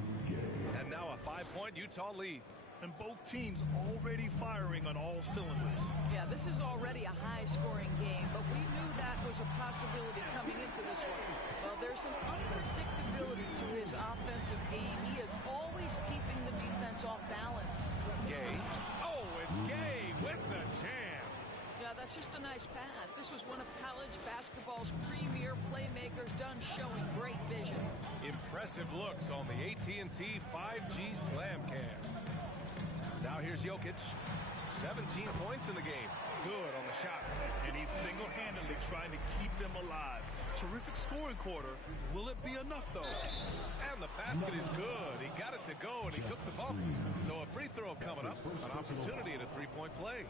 And now a 5-point Utah lead. And both teams already firing on all cylinders. Yeah, this is already a high-scoring game, but we knew that was a possibility coming into this one. Well, there's an unpredictability to his offensive game. He is always keeping the defense off balance. Gay. Oh, it's Gay with the jam. Yeah, that's just a nice pass. This was one of college basketball's premier playmakers done showing great vision. Impressive looks on the AT&T 5G Slam Cam. Now here's Jokic. 17 points in the game. Good on the shot. And he's single-handedly trying to keep them alive. Terrific scoring quarter. Will it be enough, though? And the basket is good. He got it to go, and he took the bump. So a free throw coming up. An opportunity at a three-point play.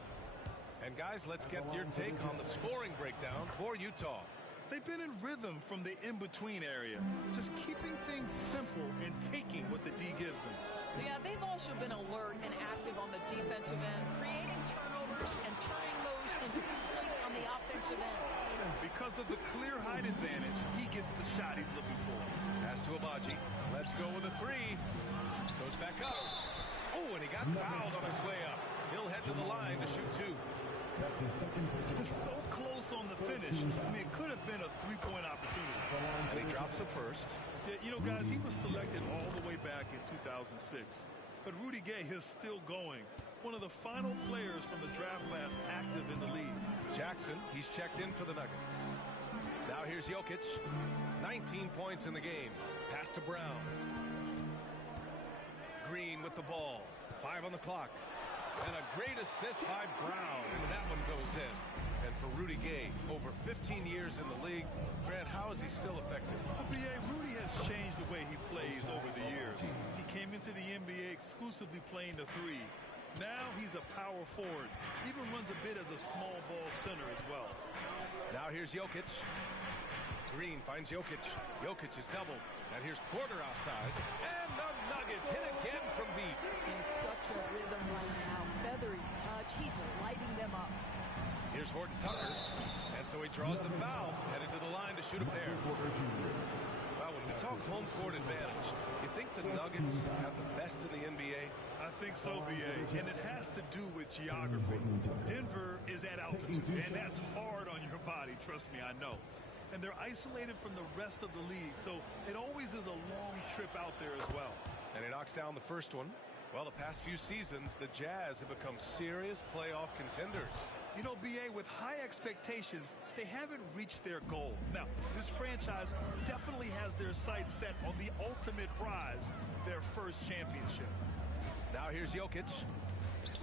And, guys, let's get your take on the scoring breakdown for Utah. They've been in rhythm from the in-between area, just keeping things simple and taking what the D gives them. Yeah, they've also been alert and active on the defensive end, creating turnovers and turning those into points on the offensive end. Because of the clear height advantage, he gets the shot he's looking for. Pass to Abaji. Let's go with a three. Goes back up. Oh, and he got fouled on his way up. He'll head to the line to shoot 2. That's his second position. So close on the finish. I mean, it could have been a three-point opportunity. And he drops it first. Yeah, you know, guys, he was selected all the way back in 2006. But Rudy Gay is still going. One of the final players from the draft class active in the league. Jackson, he's checked in for the Nuggets. Now here's Jokic. 19 points in the game. Pass to Brown. Green with the ball. 5 on the clock. And a great assist by Brown as that one goes in. And for Rudy Gay, over 15 years in the league, Grant, how is he still effective? B.A. Rudy has changed the way he plays over the years. He came into the NBA exclusively playing the three. Now he's a power forward. Even runs a bit as a small ball center as well. Now here's Jokic. Green finds Jokic. Jokic is doubled. And here's Porter outside. And the Nuggets hit again from deep. In such a rhythm right now. Feathery touch. He's lighting them up. Here's Horton Tucker. And so he draws the foul. Headed to the line to shoot a pair. Well, when we talk home court advantage, you think the Nuggets have the best in the NBA? I think so, B.A., and it has to do with geography. Denver is at altitude, and that's hard on your body, trust me, I know. And they're isolated from the rest of the league, so it always is a long trip out there as well. And he knocks down the first one. Well, the past few seasons, the Jazz have become serious playoff contenders. You know, B.A., with high expectations, they haven't reached their goal. Now, this franchise definitely has their sights set on the ultimate prize, their first championship. Now here's Jokic.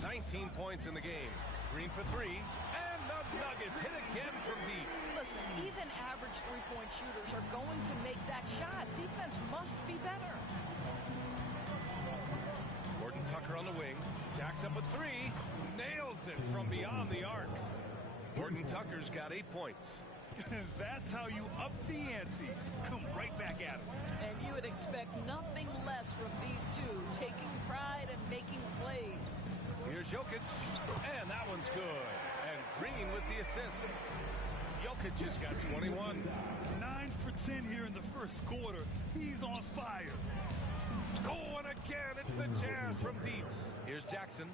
19 points in the game. Green for three. And the Nuggets hit again from deep. Listen, even average three-point shooters are going to make that shot. Defense must be better. Horton Tucker on the wing. Jacks up a three. Nails it from beyond the arc. Horton Tucker's got 8 points. That's how you up the ante. Come right back at him. And you would expect nothing less from these two, taking pride and making plays. Here's Jokic, and that one's good. And Green with the assist. Jokic has got 21. 9 for 10 here in the first quarter. He's on fire. Oh, and again, it's the Jazz from deep. Here's Jackson.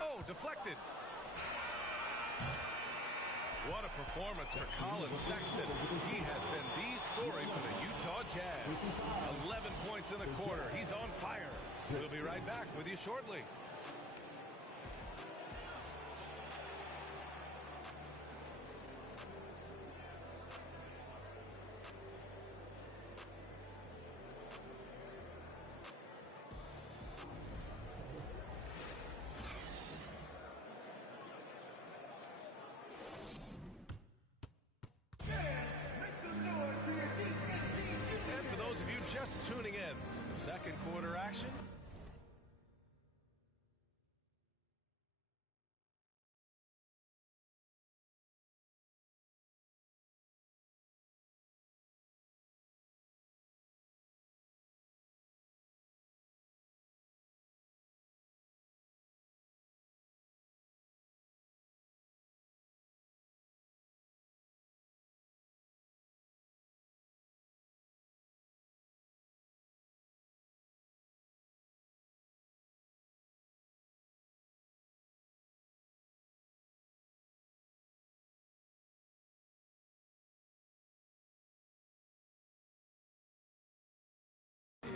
Oh, deflected. What a performance for Colin Sexton. He has been the story for the Utah Jazz. 11 points in the quarter. He's on fire. We'll be right back with you shortly. Tuning in, second quarter action.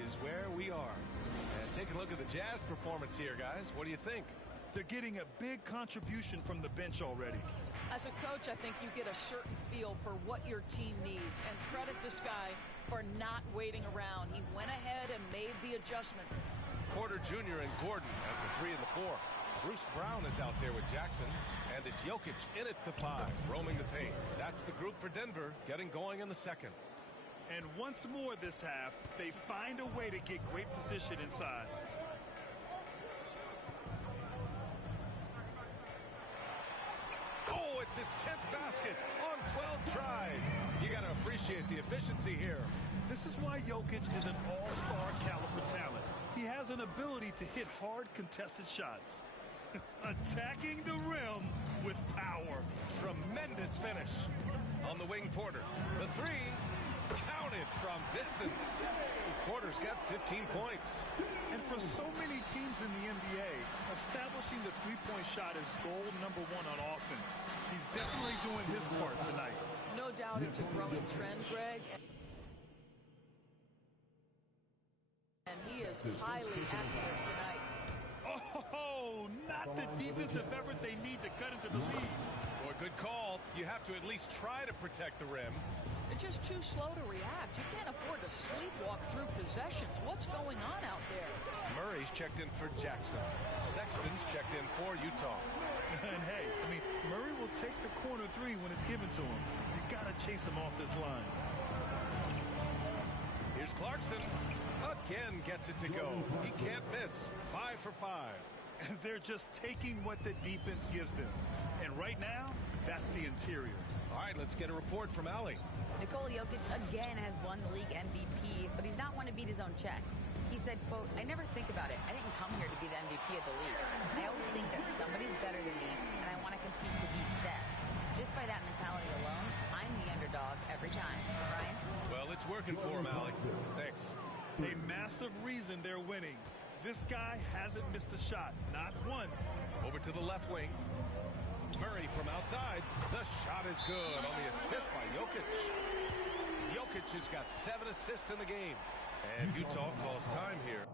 Is where we are. And take a look at the Jazz performance here, guys. What do you think? They're getting a big contribution from the bench already. As a coach, I think you get a certain feel for what your team needs. And credit this guy for not waiting around. He went ahead and made the adjustment. Porter Jr. and Gordon at the 3 and the 4. Bruce Brown is out there with Jackson. And it's Jokic in at the 5, roaming the paint. That's the group for Denver, getting going in the second. And once more this half, they find a way to get great position inside. Oh, it's his 10th basket on 12 tries. You got to appreciate the efficiency here. This is why Jokic is an all-star caliber talent. He has an ability to hit hard contested shots. Attacking the rim with power. Tremendous finish. On the wing, Porter. The 3. Counted from distance. Porter's got 15 points. And for so many teams in the NBA, establishing the three-point shot is goal number 1 on offense. He's definitely doing his part tonight. No doubt it's a growing trend, Greg. And he is highly accurate tonight. Oh, not the defensive effort they need to cut into the lead. Boy, good call. You have to at least try to protect the rim. They're just too slow to react. You can't afford to sleepwalk through possessions. What's going on out there? Murray's checked in for Jackson. Sexton's checked in for Utah. And hey, I mean, Murray will take the corner 3 when it's given to him. You got to chase him off this line. Here's Clarkson. Again gets it to go. He can't miss. 5 for 5. They're just taking what the defense gives them. And right now, that's the interior. All right, let's get a report from Ali. Nikola Jokic again has won the league MVP, but he's not one to beat his own chest. He said, quote, "I never think about it. I didn't come here to be the MVP of the league. I always think that somebody's better than me, and I want to compete to beat them. Just by that mentality alone, I'm the underdog every time." Ryan? Well, it's working for him, Alex. Thanks. A massive reason they're winning. This guy hasn't missed a shot, not one. Over to the left wing. Murray from outside. The shot is good on the assist by Jokic. Jokic has got 7 assists in the game. And Utah calls time here.